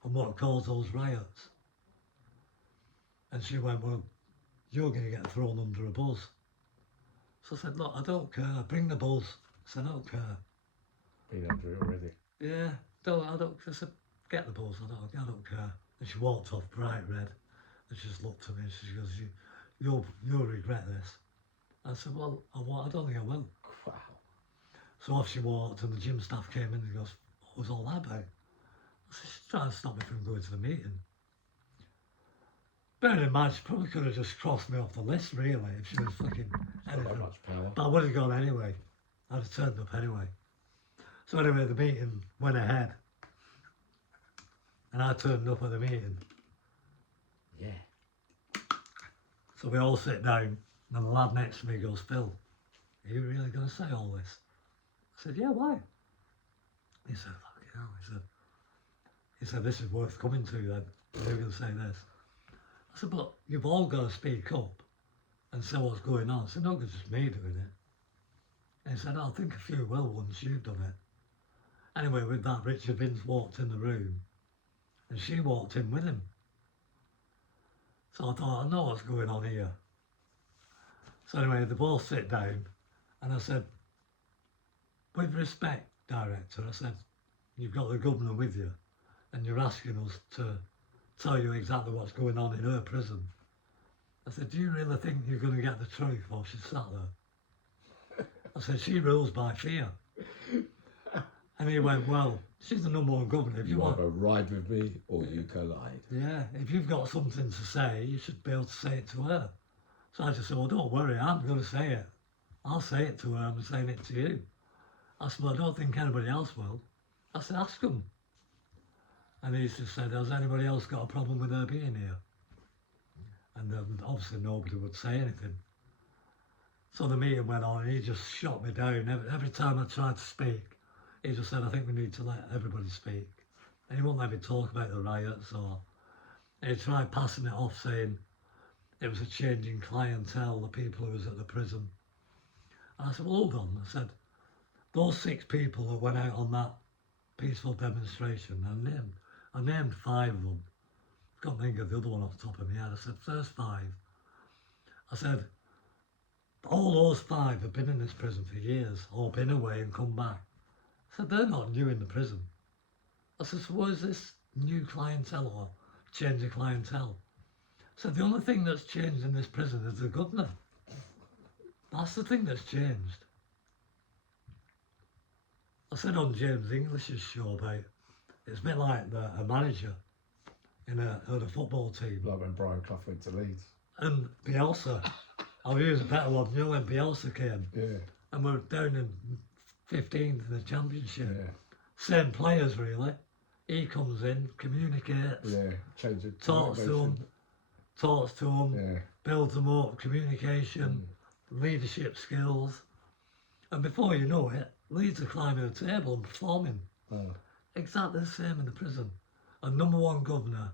and what caused those riots. And she went, well, you're going to get thrown under a bus. So I said, look, I don't care, bring the bus, said, I don't care. Been under it already. Yeah, I don't, I said, get the balls, I don't care. And she walked off bright red, and she just looked at me and she goes, you'll regret this. I said, well, I don't think I will. Wow. So off she walked, and the gym staff came in and he goes, what was all that about? I said, she's trying to stop me from going to the meeting. Bearing in mind, she probably could have just crossed me off the list, really, if she was fucking Not anything. that much power. But I would have gone anyway. I'd have turned up anyway. So anyway, the meeting went ahead. And I turned up at the meeting. Yeah. So we all sit down, and the lad next to me goes, Phil, are you really going to say all this? I said, yeah, why? He said, fucking hell. He said, this is worth coming to then. You're going to say this. I said, but you've all got to speak up and say what's going on. I said, no, it's just me doing it. And he said, I think a few will once you've done it. Anyway, with that, Richard Vince walked in the room and she walked in with him. So I thought, I know what's going on here. So anyway, they both sit down and I said, with respect, Director, I said, you've got the governor with you and you're asking us to tell you exactly what's going on in her prison. I said, do you really think you're going to get the truth while she's sat there? I said, she rules by fear. And he went, well, she's the number one governor. If you want, either ride with me or you collide. yeah, if you've got something to say, you should be able to say it to her. So I just said, well, don't worry, I'm going to say it. I'll say it to her, I'm saying it to you. I said, well, I don't think anybody else will. I said, ask them. And he just said, has anybody else got a problem with her being here? And obviously nobody would say anything. So the meeting went on and he just shot me down. Every time I tried to speak, he just said, I think we need to let everybody speak. And he wouldn't let me talk about the riots or... He tried passing it off saying it was a changing clientele, the people who was at the prison. And I said, well, hold on. I said, those 6 people that went out on that peaceful demonstration, I named 5 of them. I can't think of the other one off the top of my head. I said, first 5. I said, all those 5 have been in this prison for years, or been away and come back. I said, they're not new in the prison. I said, so what is this new clientele or change of clientele? I said, the only thing that's changed in this prison is the governor. That's the thing that's changed. I said on James English's show about, it's a bit like a manager in a football team. Like when Brian Clough went to Leeds. And Bielsa, I'll use a better one, you know when Bielsa came? Yeah. And we're down in 15th in the championship. Yeah. Same players really. He comes in, communicates, Yeah. Change it. talks to them, Yeah. builds them up, communication, leadership skills. And before you know it, Leeds are climbing the table and performing. Oh. Exactly the same in the prison. A number one governor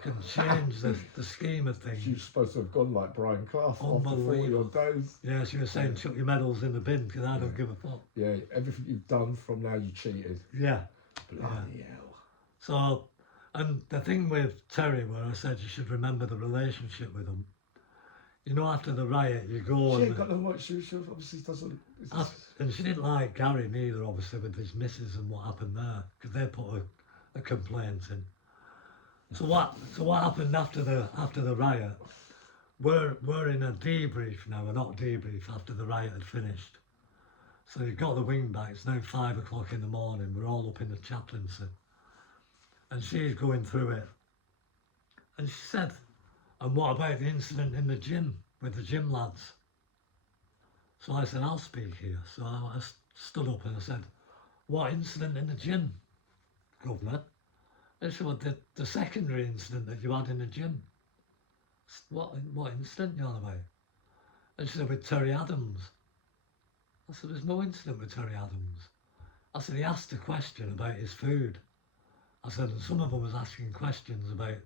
can change the scheme of things. She was supposed to have gone like Brian Clough after 40 odd days. Yeah, she was saying chuck your medals in the bin because I don't give a fuck. Yeah, everything you've done from now you cheated. Yeah. Bloody hell. So, and the thing with Terry where I said you should remember the relationship with him. You know, after the riot, you go She and... ain't got no much, she obviously doesn't... And she didn't like Gary neither, obviously, with his missus and what happened there, because they put a complaint in. So what happened after the riot? We're in a debrief now, a not debrief after the riot had finished. So you've got the wing back, it's now 5 o'clock in the morning, we're all up in the chaplaincy. And she's going through it. And she said, and what about the incident in the gym with the gym lads? So I said, I'll speak here. So I stood up and I said, what incident in the gym, Governor? And she said, well, the secondary incident that you had in the gym. What incident you on about? And she said, with Terry Adams. I said, there's no incident with Terry Adams. I said, he asked a question about his food. I said, and some of them was asking questions about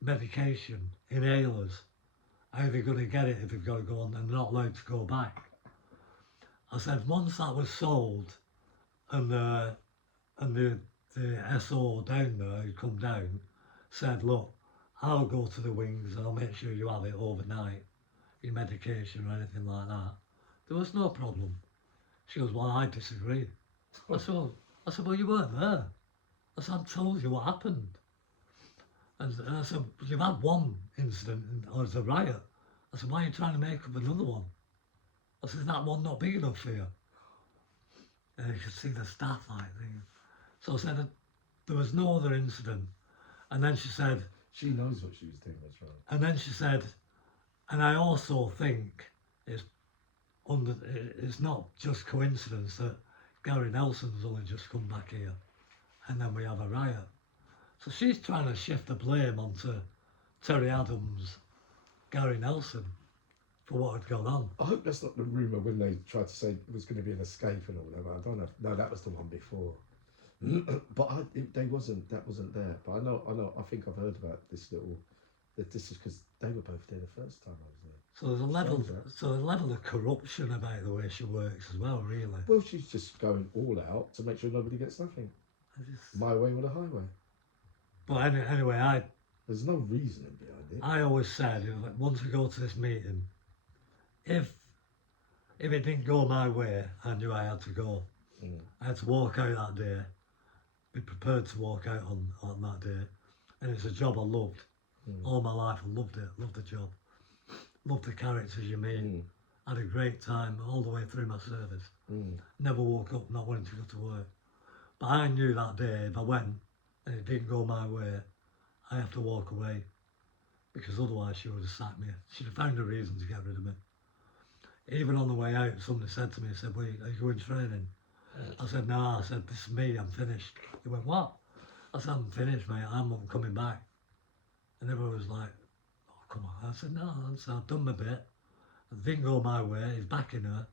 medication, inhalers, how they're going to get it if they've got to go on and they're not allowed to go back. I said, once that was sold and the SO down there who come down said, look, I'll go to the wings and I'll make sure you have it overnight, your medication or anything like that. There was no problem. She goes, well, I disagree. I said, well, you weren't there. I said, I told you what happened. And I said, you've had one incident, or it's a riot. I said, why are you trying to make up another one? I said, is that one not big enough for you? And you could see the staff like things. So I said, there was no other incident. And then she said... She knows what she was doing, that's right. And then she said, and I also think it's not just coincidence that Gary Nelson's only just come back here and then we have a riot. So she's trying to shift the blame onto Terry Adams, Gary Nelson, for what had gone on. I hope that's not the rumour when they tried to say it was going to be an escape and all that. I don't know. No, that was the one before. But that wasn't there. But I know. I think I've heard about this little. That this is because they were both there the first time I was there. So there's a level of corruption about the way she works as well, really. Well, she's just going all out to make sure nobody gets nothing. My way or the highway. But anyway, there's no reasoning behind it. I always said, once we go to this meeting, if it didn't go my way, I knew I had to go. I had to walk out that day, be prepared to walk out on that day. And it's a job I loved. All my life I loved it, loved the job. Loved the characters you meet. Had a great time all the way through my service. Never woke up not wanting to go to work. But I knew that day if I went and it didn't go my way, I have to walk away. Because otherwise she would have sacked me. She'd have found a reason to get rid of me. Even on the way out, somebody said to me, are you going training? I said, no, I said, this is me, I'm finished. He went, what? I said, I'm finished, mate, I'm not coming back. And everyone was like, oh, come on. I said, no, I've done my bit. It didn't go my way, he's backing her.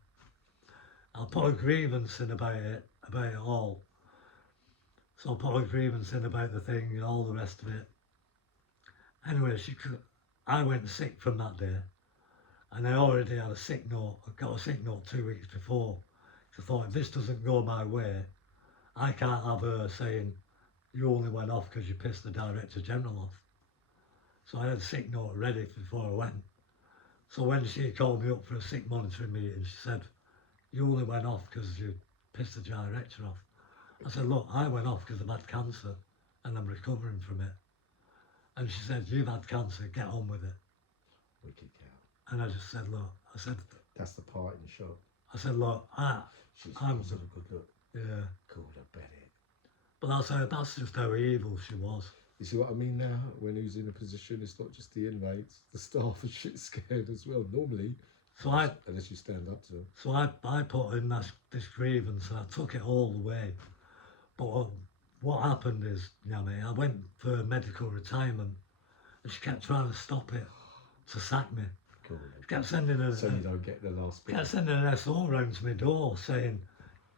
I'll put a grievance in about it all. So I'll put a grievance in about the thing and all the rest of it. Anyway, I went sick from that day. And I already had a sick note. I got a sick note 2 weeks before. So I thought, if this doesn't go my way, I can't have her saying, you only went off because you pissed the Director General off. So I had a sick note ready before I went. So when she called me up for a sick monitoring meeting, she said, you only went off because you pissed the Director off. I said, look, I went off because I've had cancer and I'm recovering from it. And she said, you've had cancer, get on with it. Wicked cow. And I just said, look, that's the parting shot. I said, look, I'm a good look. Yeah. Cool, I bet it. But that's just how evil she was. You see what I mean now? When he's in a position, it's not just the inmates, the staff are shit scared as well, normally. Unless you stand up to them. So I put in this grievance and I took it all the way. But what happened is, I went for medical retirement and she kept trying to stop it, to sack me. Cool. She kept sending so you don't get the last bit. Kept sending an SO round to my door saying,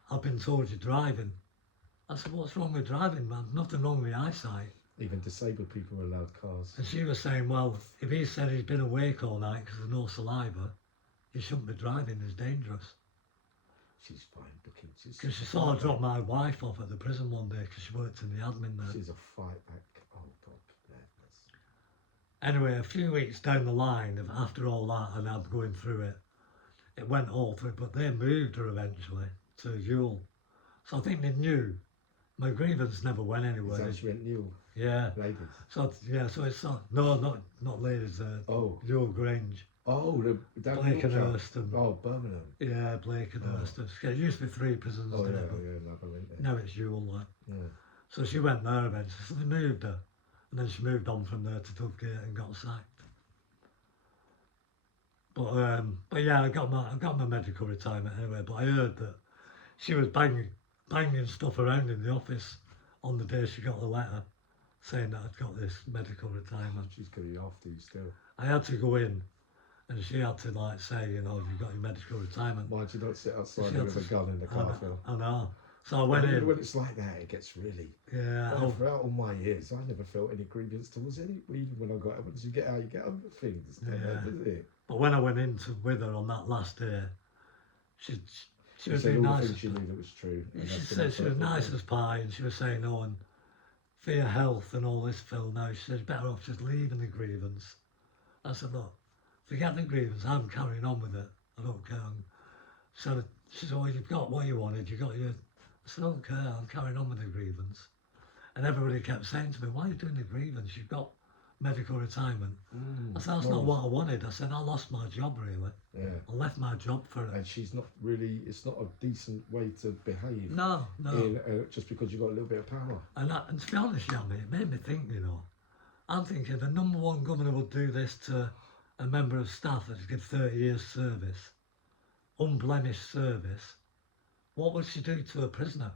I've been told you're driving. I said, what's wrong with driving, man? Nothing wrong with eyesight. Even disabled people are allowed cars. And she was saying, well, if he said he's been awake all night because there's no saliva, he shouldn't be driving, it's dangerous. She's fine looking. Because she saw I drop my wife off at the prison one day because she worked in the admin there. She's a fight back. Oh, God, madness. Anyway, a few weeks down the line, after all that, and I'm going through it, it went all through, but they moved her eventually to Ewell. So I think they knew. My grievance never went anywhere. She went Ewell? Yeah. Ladies? So it's not ladies, Ewell Grange. Oh, Blake and Hurst. Oh, Birmingham. Yeah, Blake and Hurst. It used to be 3 prisons there. Now it's Ewell. Yeah. So she went there eventually. So they moved her. And then she moved on from there to Dovegate and got sacked. But yeah, I got my medical retirement anyway. But I heard that she was banging stuff around in the office on the day she got the letter saying that I'd got this medical retirement. She's going to be after you still. I had to go in and she had to say, you've got your medical retirement. Why do you not sit outside with a gun in the car, Phil? I know. So I went in. When it's like that, it gets really... Yeah. Throughout all my years, I never felt any grievance towards any... Even when I got out, once you get out, you get over things. Yeah. Isn't it? But when I went in with her on that last day, she was said being all nice. the things she knew that was true. She said she was nice as pie, and she was saying, and for your health and all this, Phil, now, she said, better off just leaving the grievance. I said, look, forget the grievance, I'm carrying on with it. I don't care. So she said, well, you've got what you wanted, you got your... I said, I don't care, I'm carrying on with the grievance. And everybody kept saying to me, why are you doing the grievance? You've got medical retirement. I said, that's not what I wanted. I said, I lost my job, really. Yeah. I left my job for it. And she's not really, it's not a decent way to behave. No. Just because you've got a little bit of power. And to be honest, Yami, it made me think, you know, I'm thinking the number one governor would do this to a member of staff that's given 30 years service, unblemished service. What would she do to a prisoner?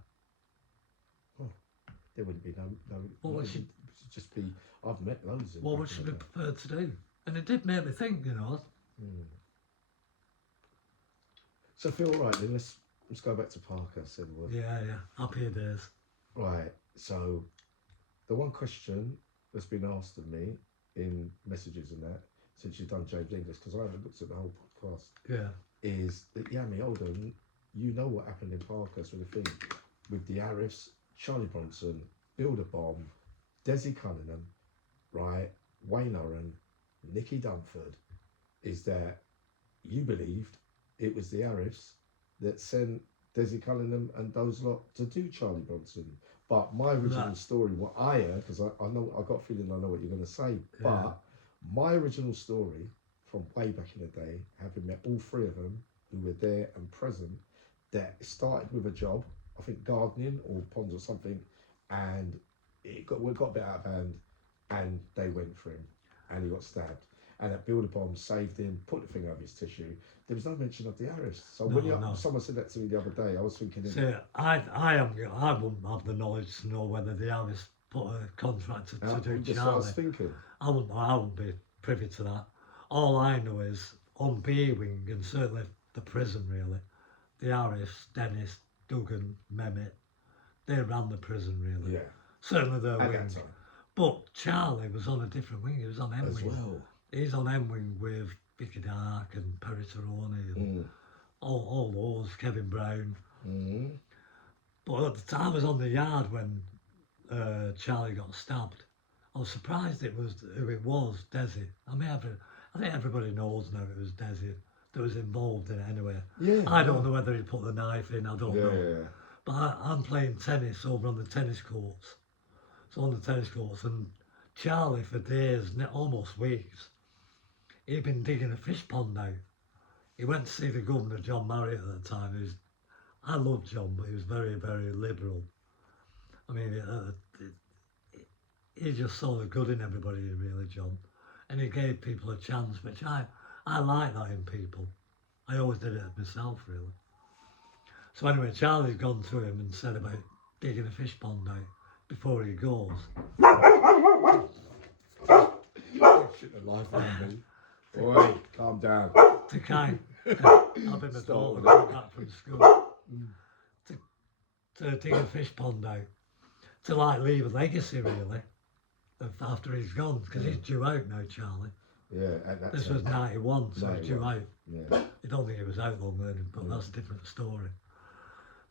There wouldn't be no. What would she? Just be. I've met loads of. What would she be prepared to do? And it did make me think, you know. So Phil, all right then, let's go back to Parker. Said what? Yeah, happier days. Right. So, the one question that's been asked of me in messages and that since you've done James English, because I haven't looked at the whole podcast. Yeah. Is that Yami Oldham? You know what happened in Parker, sort of thing, with the Arifs, Charlie Bronson, Builder Bomb, Desi Cunningham, right, Wayne Oren, Nicky Dunford, is that you believed it was the Arifs that sent Desi Cunningham and those lot to do Charlie Bronson. But my original story, what I heard, because I know, I got a feeling I know what you're going to say, but my original story from way back in the day, having met all three of them who were there and present, that started with a job, I think gardening or ponds or something, and we got a bit out of hand, and they went for him, and he got stabbed. And that Builder Bomb saved him, put the thing over his tissue. There was no mention of the Arifs. So when someone said that to me the other day, I was thinking... See, I wouldn't have the knowledge to know whether the Arifs put a contract to do Charlie. That's what I was thinking. I wouldn't be privy to that. All I know is, on B Wing, and certainly the prison really, the Arifs, Dennis, Duggan, Mehmet, they ran the prison really. Yeah. Certainly their wing. But Charlie was on a different wing, he was on M wing. As well. He's on M wing with Vicky Dark and Perry Taroni and all those, Kevin Brown. But at the time I was on the yard when Charlie got stabbed. I was surprised who it was, Desi. I think everybody knows now it was Desi that was involved in it anyway. Yeah. I don't know whether he put the knife in, I don't know. Yeah. But I'm playing tennis over on the tennis courts. So on the tennis courts, and Charlie for days, almost weeks, he'd been digging a fish pond out. He went to see the governor, John Marriott at the time. I loved John, but he was very, very liberal. I mean, he just saw the good in everybody, really, John. And he gave people a chance, which I like that in people. I always did it myself, really. So anyway, Charlie's gone to him and said about digging a fish pond out before he goes. Shit, the life out of me. Boy, calm down. To kind I've been my daughter going back from school. To dig a fish pond out. To like leave a legacy, really, after he's gone, because he's due out now, Charlie. Yeah, this was 91, so he's due out. Yeah. I don't think he was out long then, but that's a different story.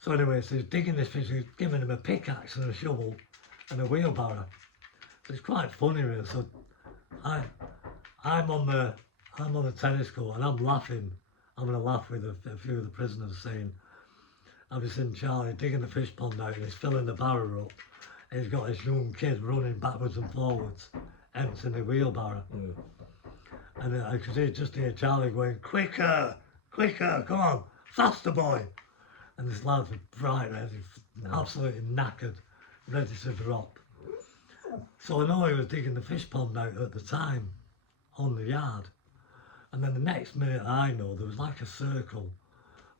So anyway, so he's digging this fish, he's giving him a pickaxe and a shovel and a wheelbarrow. It's quite funny, really. So I'm on the tennis court and I'm laughing. I'm going to laugh with a few of the prisoners saying, I've seen Charlie digging the fish pond out and he's filling the barrow up. And he's got this young kid running backwards and forwards, emptying the wheelbarrow. And I could just hear Charlie going, quicker, quicker, come on, faster boy. And this lad was bright red, absolutely knackered, ready to drop. So I know he was digging the fish pond out at the time, on the yard. And then the next minute I know, there was like a circle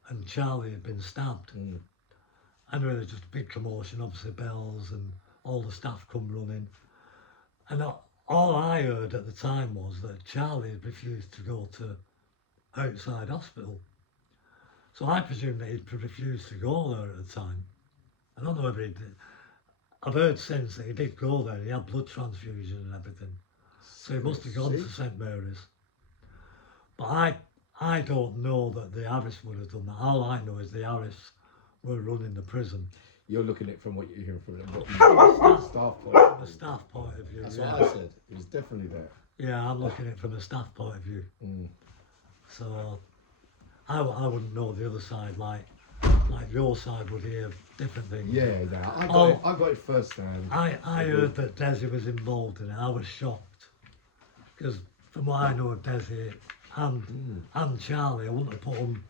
and Charlie had been stabbed. Anyway, there's just a big commotion, obviously bells and all the staff come running. And all I heard at the time was that Charlie had refused to go to outside hospital. So I presume that he'd refused to go there at the time. I don't know whether he did. I've heard since that he did go there, he had blood transfusion and everything. So he must have gone to St Mary's. But I don't know that the Arifs would have done that. All I know is the Arifs were running the prison. You're looking at it from what you're hearing from the staff point of view. The staff point of view. That's what I said. It was definitely there. Yeah, I'm looking at it from a staff point of view. So I wouldn't know the other side. Like like your side would hear different things. Yeah, I got it first hand. I heard that Desi was involved in it. I was shocked because from what I know of Desi and Charlie, I wouldn't have put them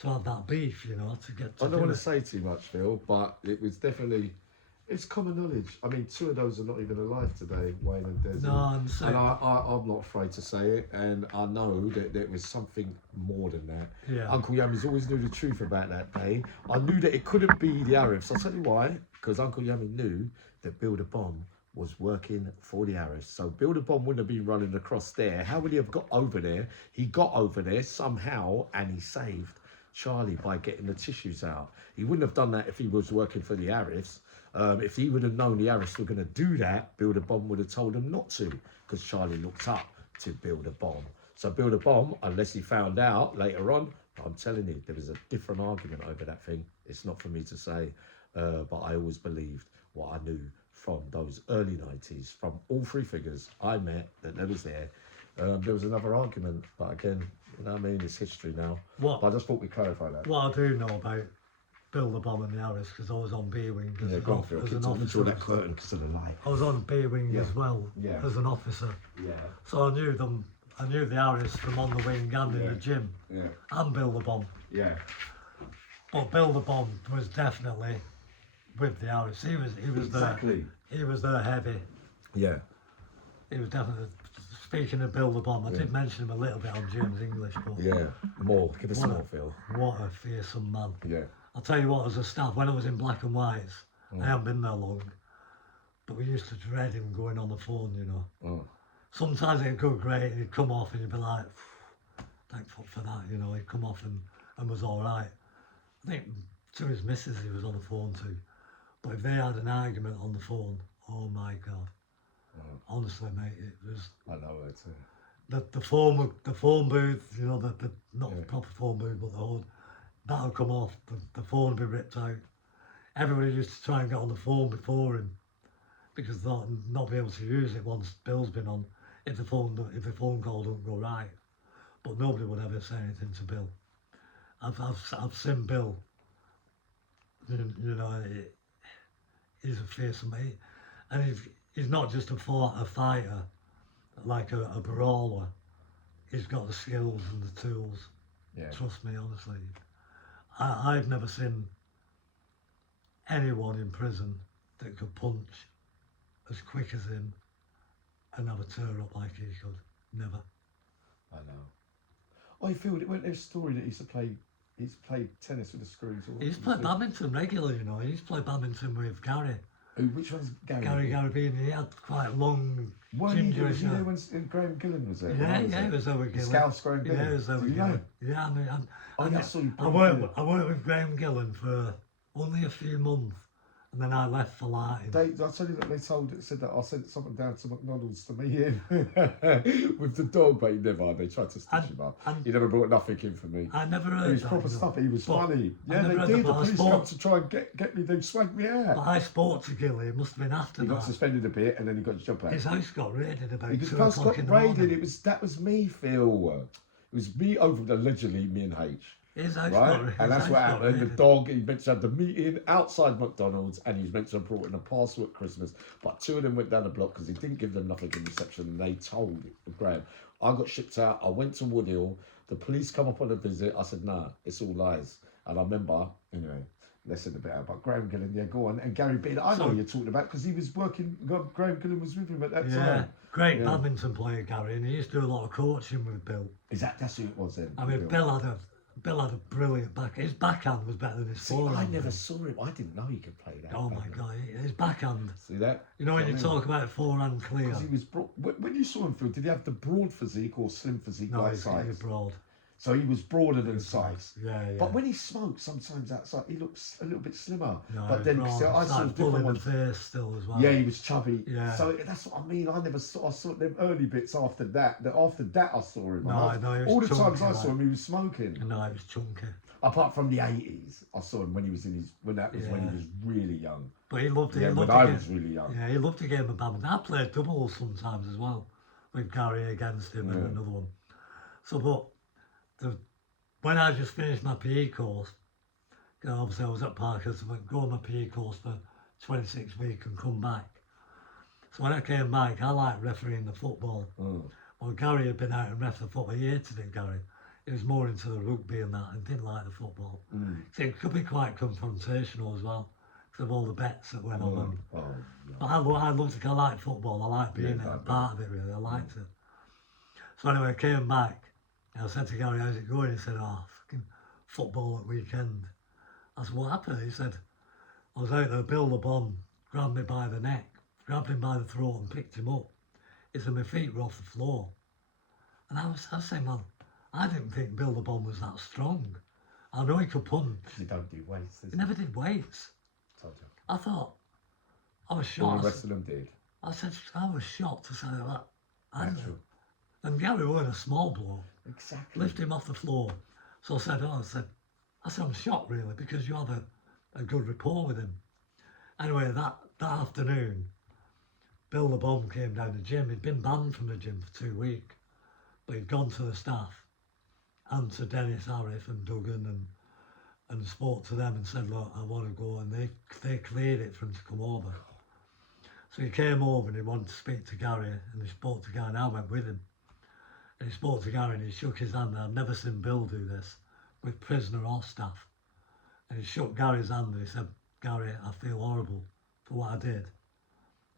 to have that beef, you know, to get to I don't do want to it. say too much, Phil, but it was definitely, it's common knowledge. I mean, two of those are not even alive today, Wayne and Desi. No, I'm saying, And I'm not afraid to say it, and I know that there was something more than that. yeah. Uncle Yammy's always knew the truth about that day. I knew that it couldn't be the Arabs. I'll tell you why, because Uncle Yammy knew that Bill the Bomb was working for the Arabs. So Bill the Bomb wouldn't have been running across there. How would he have got over there? He got over there somehow, and he saved Charlie by getting the tissues out. He wouldn't have done that if he was working for the Arabs. If he would have known the Arabs were going to do that, Bill the Bomb would have told him not to, because Charlie looked up to Bill the Bomb. So Bill the Bomb, unless he found out later on, I'm telling you, there was a different argument over that thing. It's not for me to say, but I always believed what I knew from those early 90s, from all three figures I met that they was there. There was another argument, but again, you know what I mean, it's history now. What, But I just thought we'd clarify that. what I do know about Bill the Bomb and the Harris, because I was on B Wing as, Yeah, an, go on, off, Phil. as Keep an talking through officer. that curtain because of the light. I was on B Wing Yeah. as well, Yeah. as an officer. Yeah, So I knew them. I knew the Harris from on the wing and in Yeah. the gym, yeah, and Bill the Bomb. yeah. But Bill the Bomb was definitely with the Harris. He was Exactly. there. He was there heavy. Yeah. He was definitely. Speaking of Bill the Bomb, I did mention him a little bit on Jim's English, but Yeah. More. Give us What a- more, Phil. what a fearsome man. Yeah. I'll tell you what, as a staff, when I was in Black and Whites, I haven't been there long, but we used to dread him going on the phone, you know. Oh. Sometimes it'd go great, and he'd come off and you'd be like, thank fuck for that, you know. He'd come off and was all right. I think to his missus he was on the phone too. But if they had an argument on the phone, oh my God. Honestly, mate, it was I know that too. the phone booth, you know, the not the proper phone booth, but the whole, that'll come off, the phone will be ripped out. Everybody used to try and get on the phone before him because they'll not be able to use it once Bill's been on, if the phone call don't go right. But nobody would ever say anything to Bill. I've seen Bill, you know, he's a fearsome mate, and he's not just a fighter, like a brawler. He's got the skills and the tools. Yeah. Trust me, honestly. I've never seen anyone in prison that could punch as quick as him and have a tear up like he could. Never. I know. Oh, Phil, it went there a story that he used to play tennis with the screws. He's played badminton regularly, you know. He's played badminton with Gary. Who? Which one's Gary? Gary Bean. He had quite long, Was gingerish you there hair. when Graham Gillen was there? Yeah, When yeah, he was there with Gillen. Scouse Graham Gillen. Yeah, he was there Did with you know? Gillen. Yeah, Oh, yeah, I saw you I play worked, Gillen. I worked with Graham Gillen for only a few months, and then I left for Lartin. I tell you that they said that I sent someone down to McDonald's to meet him with the dog, but he never. They tried to stitch him up. and- He never brought nothing in for me. I never heard He was that, proper you know. stuff. He was But funny. I Yeah, never they heard did. that, The but I police spoke- come to try and get me. They swagged me out. But I spoke to Gilly. It must have been after He got that. suspended a bit, and then he got his job back. His house got raided about His 2 house o'clock got in the raided. morning. That was me, Phil. It was me over allegedly me and H. His house Right, got raided. and that's His what house got happened. The raided. dog, he meant to have the meeting outside McDonald's, and he was meant to have brought in a parcel at Christmas. But two of them went down the block because he didn't give them nothing in reception, and they told Graham. I got shipped out. I went to Woodhill. The police come up on a visit. I said, "Nah, it's all lies." And I remember, anyway, less than a bit out. But Graham Gillen, yeah, go on. And Gary Bean, I know So- what you're talking about because he was working. Graham Gillen was with him at that Yeah, time. great Yeah. badminton player, Gary, and he used to do a lot of coaching with Bill. That's who it was then? I mean, Bill had a brilliant back. His backhand was better than his See, forehand. I never saw him. I didn't know he could play that. Oh my God, his backhand. See that? You know when you I mean? talk about forehand clear. Because he was when you saw him, Phil, did he have the broad physique or slim physique No, like he's Sykes? broad. So he was broader than Sykes. Yeah, yeah. But when he smoked, sometimes outside, he looks a little bit slimmer. No, but then broad. so I It's saw like different full in ones. the face still as well. Yeah, he was chubby. Yeah. So that's what I mean. I saw them early bits after that. After that, I saw him. No, And no, he was all the chunky, times I saw like- him, he was smoking. No, it was chunky. Apart from the 80s, I saw him when he was when he Yeah. was really young. But he loved it. Yeah, he when loved I the was really young. Yeah, he loved the game of badminton. I played doubles sometimes as well, with Gary against him and Yeah. another one. So, but when I just finished my PE course, Obviously I was at Parker's, I went go on my PE course for 26 weeks and come back. So when I came back, I liked refereeing the football. Well, Gary had been out and ref the football. He hated it, Gary. He was more into the rugby and that and didn't like the football. So it could be quite confrontational as well, because of all the bets that went on. But I loved it. I liked football. I liked being a part of it, really. I liked it. So anyway, I came back. And I said to Gary, how's it going? He said, oh, fucking football at weekend. I said, what happened? He said, I was out there, Bill the Bomb grabbed me by the neck, grabbed him by the throat and picked him up. He said, my feet were off the floor. And I was saying, well, I didn't think Bill the Bomb was that strong. I know he could punch. He don't do weights. He never did weights. Told you. I thought, I was All shocked. the rest of them did. I said, I was shocked to say that. And Gary weren't a small bloke. Exactly. Lift him off the floor. So I said, I'm shocked really, because you have a good rapport with him. Anyway, that afternoon, Bill the Bomb came down the gym. He'd been banned from the gym for 2 weeks, but he'd gone to the staff and to Dennis Harris and Duggan and spoke to them and said, look, I want to go, and they cleared it for him to come over. So he came over and he wanted to speak to Gary, and he spoke to Gary, and I went with him. And he spoke to Gary and he shook his hand. I've never seen Bill do this with prisoner or staff. And he shook Gary's hand and he said, Gary, I feel horrible for what I did.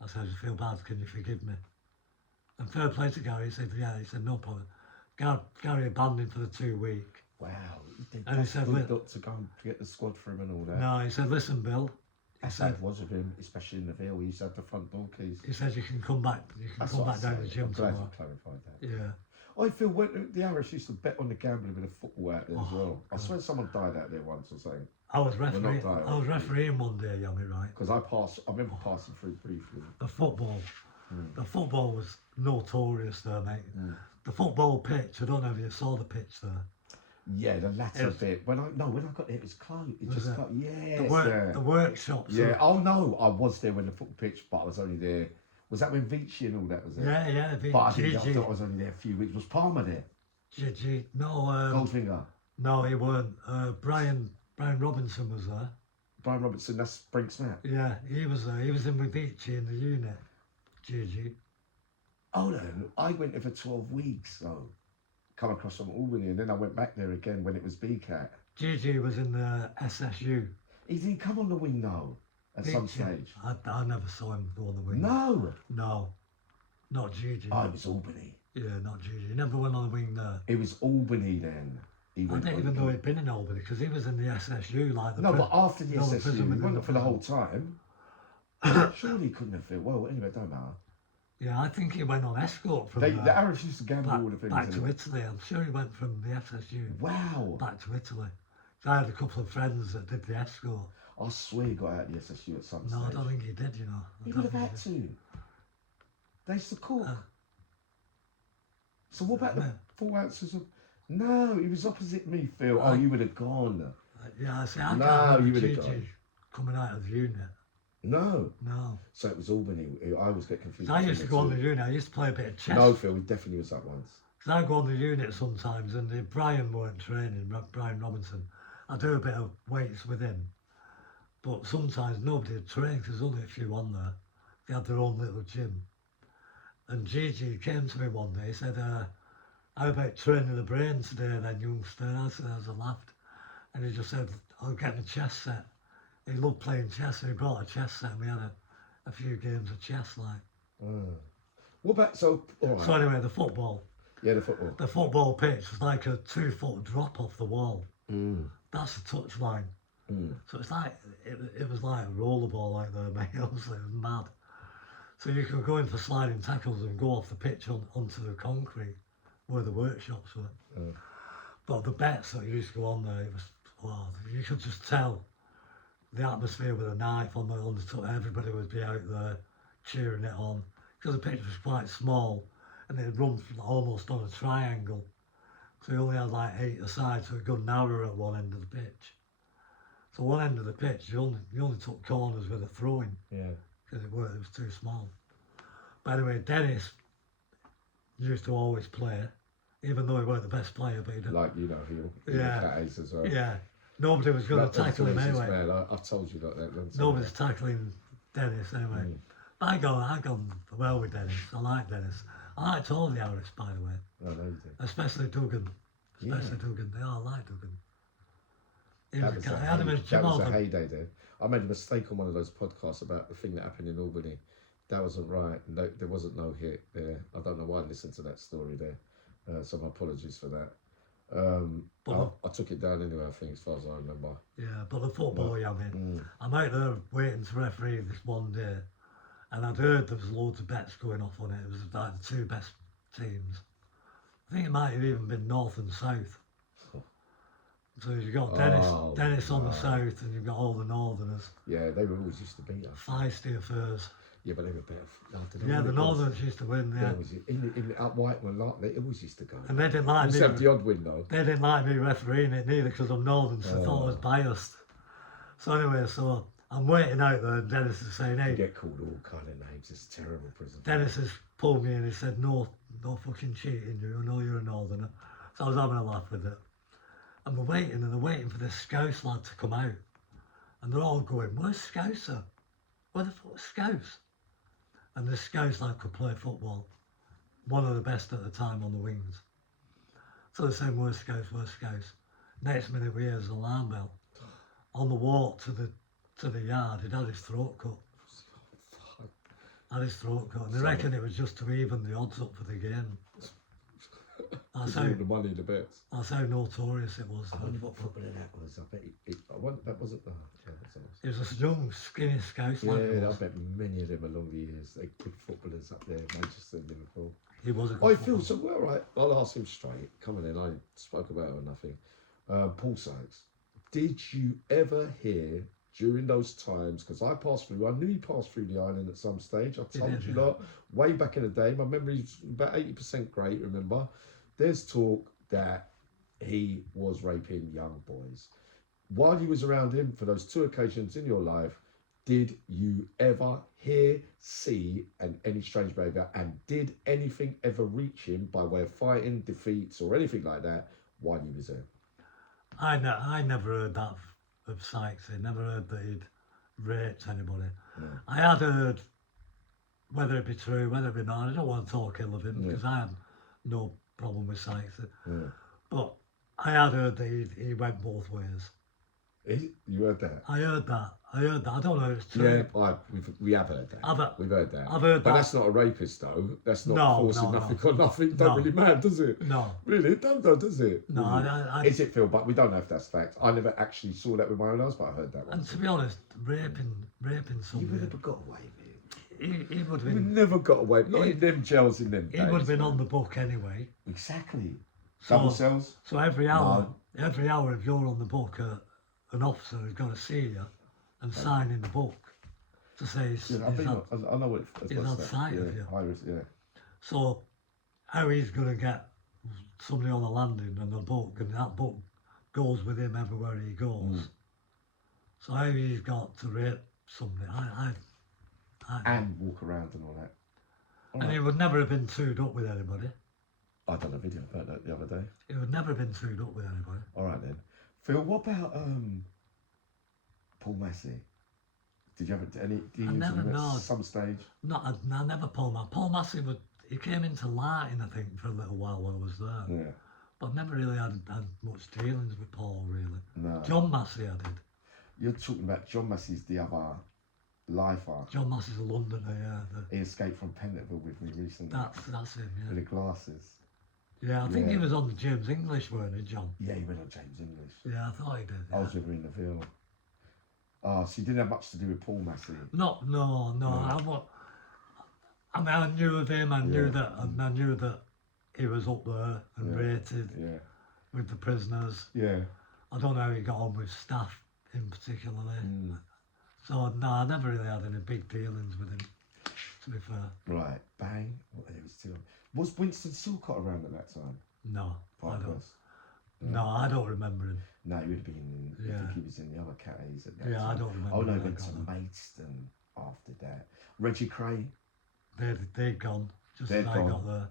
I said, I feel bad, can you forgive me? And fair play to Gary, he said, yeah, he said, no problem. Gary abandoned for the 2 weeks. Wow. And he said, got to go and get the squad for him and all that. no, he said, listen, Bill. That's how it was with him, especially in the Vale. He used to have the front door keys. He said, you can come back down the gym I'm glad tomorrow. you clarified that. Yeah. I feel when the Irish used to bet on the gambling with the football out there as well. I swear someone died out there once or something. I was refereeing. dying. I was refereeing one day, Yummy, right? Because I remember passing through briefly. The football was notorious there, mate. The football pitch, I don't know if you saw the pitch there. Yeah, the latter bit. When I got there, it was closed. It Was just it? got The workshops. Yeah. Oh no, I was there when the football pitch, but I was only there. Was that when Vici and all that was there? Yeah. But I thought I was only there a few weeks. Was Palmer there? Gigi. No. Goldfinger. No, he weren't. Brian Robinson was there. Brian Robertson. That's Brink Snap. Yeah, he was there. He was in with Vici in the unit. Gigi. Oh no, I went there for 12 weeks though. Come across from Albany, and then I went back there again when it was BCAT. Gigi was in the SSU. He didn't come on the wing though, at some stage. I never saw him go on the wing. No, not Gigi. Oh, it was Albany. Yeah, not Gigi. He never went on the wing there. It was Albany then. I didn't even know he'd been in Albany because he was in the SSU like the. No, but after the SSU, he wasn't for the whole time. Surely he couldn't have fit well. Anyway, it don't matter. Yeah, I think he went on escort from the Irish used to gamble all the things. Back to Italy. I'm sure he went from the SSU. Wow. Back to Italy. So I had a couple of friends that did the escort. I swear he got out of the SSU at some stage. No, I don't think he did, you know. He would have had to. They used to cook. So what about the 4 ounces of... No, he was opposite me, Phil. Oh, you would have gone. Yeah, I see. I No, can't you remember would have Gigi gone. coming out of the unit. No. No. So it was Albany. I always get confused. I used to go on the unit. I used to play a bit of chess. No, Phil, he definitely was that once. Because I go on the unit sometimes, and if Brian weren't training, Brian Robinson, I do a bit of weights with him. But sometimes nobody would train, because there's only a few on there. They had their own little gym. And Gigi came to me one day, he said, how about training the brain today then, youngster? And I said, as I laughed. And he just said, I'll get my chess set. He loved playing chess, and he brought a chess set, and we had a few games of chess, like. What about, all right. So anyway, the football. Yeah, the football. The football pitch was like a 2-foot drop off the wall. That's the touch line. So it's like, it was like a rollerball like that, mate. Honestly, it was mad. So you could go in for sliding tackles and go off the pitch onto the concrete where the workshops were. But the bets that used to go on there, it was, wow, you could just tell the atmosphere with a knife on the top. Everybody would be out there cheering it on because the pitch was quite small and it run almost on a triangle. So you only had like 8 aside, so it got narrower at one end of the pitch. So one end of the pitch, you only took corners with a throw-in. Yeah. Because it was too small. But anyway, Dennis used to always play, even though he weren't the best player, but he did. Like, you know, he Yeah. cat ace as well. Yeah. Nobody was going to tackle him anyway. Man, I've told you like that. Nobody's tackling Dennis anyway. But I gone well with Dennis. I like Dennis. I liked all the Irish, by the way. I know you do. Especially Duggan. Yeah. Duggan. They all like Duggan. That was a heyday then. I made a mistake on one of those podcasts about the thing that happened in Albany. That wasn't right. No, there wasn't no hit there. I don't know why I listened to that story there. So my apologies for that. I took it down anyway, I think, as far as I remember. Yeah, but the football, I'm out there waiting to referee this one day, and I'd heard there was loads of bets going off on it. It was like the two best teams. I think it might have even been North and South. So you've got Dennis on the south, and you've got all the Northerners. Yeah, they were always used to beat us. Feisty affairs. Yeah, but they were better. Yeah, the Northerners used to win. Yeah, in up Whiteman, they always used to go. And they didn't like me. Except the odd win though. They didn't like me refereeing it neither because I'm Northern, so I thought I was biased. So anyway, so I'm waiting out there, and Dennis is saying, "Hey." You get called all kind of names. It's a terrible prison. Dennis has pulled me and he said, "No fucking cheating. You know you're a Northerner." So I was having a laugh with it. And we're waiting for this Scouse lad to come out. And they're all going, "Where's Scouser? Where the fuck's Scouse?" And this Scouse lad could play football. One of the best at the time on the wings. So they're saying, "Where's Scouse? Where's Scouse?" Next minute we hear the alarm bell. On the walk to the yard, he'd had his throat cut. And they reckon it was just to even the odds up for the game. That's how, the money, the bets. That's how notorious it was. I wonder what footballer that was. I bet that wasn't. It was a young, skinny Scouse. Yeah, I bet many of them along the years. They good footballers up there, Manchester and Liverpool. He was a good I feel so well, right? I'll ask him straight. Coming in, I spoke about it or nothing. Paul Sykes, did you ever hear during those times? Because I passed through. I knew he passed through the island at some stage. I told you lot way back in the day. My memory's about 80% great. Remember. There's talk that he was raping young boys. While you was around him for those two occasions in your life, did you ever hear, see, and any strange behaviour? And did anything ever reach him by way of fighting, defeats, or anything like that while he was there? I never heard that of Sykes. I never heard that he'd raped anybody. No. I had heard, whether it be true, whether it be not, I don't want to talk ill of him because I have no problem with Sykes. But I had heard that he went both ways. You heard that? I heard that. I don't know if it's true. Yeah, we have heard that. We've heard that. I've heard that. But that's not a rapist, though. That's not forcing nothing or nothing. Don't really matter, does it? No. Really? It don't, does it? No. Is it, Phil? But we don't know if that's fact. I never actually saw that with my own eyes, but I heard that one. And to be honest, raping somebody. You would have got away with it. He would have been. been. Never got away. Not in them jails in them days. He would have been on the book anyway. Exactly. Double cells. So every hour, if you're on the book, an officer has got to see you and sign in the book to say I know what he's on sight of you. Yeah. So how he's going to get somebody on the landing and the book, and that book goes with him everywhere he goes. So how he's got to rape somebody, and walk around and all that. And he would never have been tooed up with anybody. I done a video about that the other day. He would never have been tooed up with anybody. All right then. Phil, what about Paul Massey? Did you ever any dealings with him at some stage? No, I never Paul Massey. Paul Massey he came into Lartin, I think, for a little while I was there. Yeah. But I never really had much dealings with Paul, really. No. John Massey I did. You're talking about John Massey's the other lifer. John Massey's a Londoner, yeah. He escaped from Pentonville with me recently. That's him, yeah. With the glasses. Yeah, I think he was on the James English, weren't he, John? Yeah, he went on James English. Yeah, I thought he did. Yeah. I was with him in the film. Oh, so you didn't have much to do with Paul Massey? No. I mean, I knew of him. I knew that he was up there and rated with the prisoners. Yeah. I don't know how he got on with staff in particularly. So no, I never really had any big dealings with him, to be fair. Right, bang. Was Winston Silcott around at that time? No, I don't. No, I don't remember him. No, he would have been. I think he was in the other categories at that time. I don't remember. Oh no, he went to Maidstone after that. Reggie Cray. They'd gone just as I got there.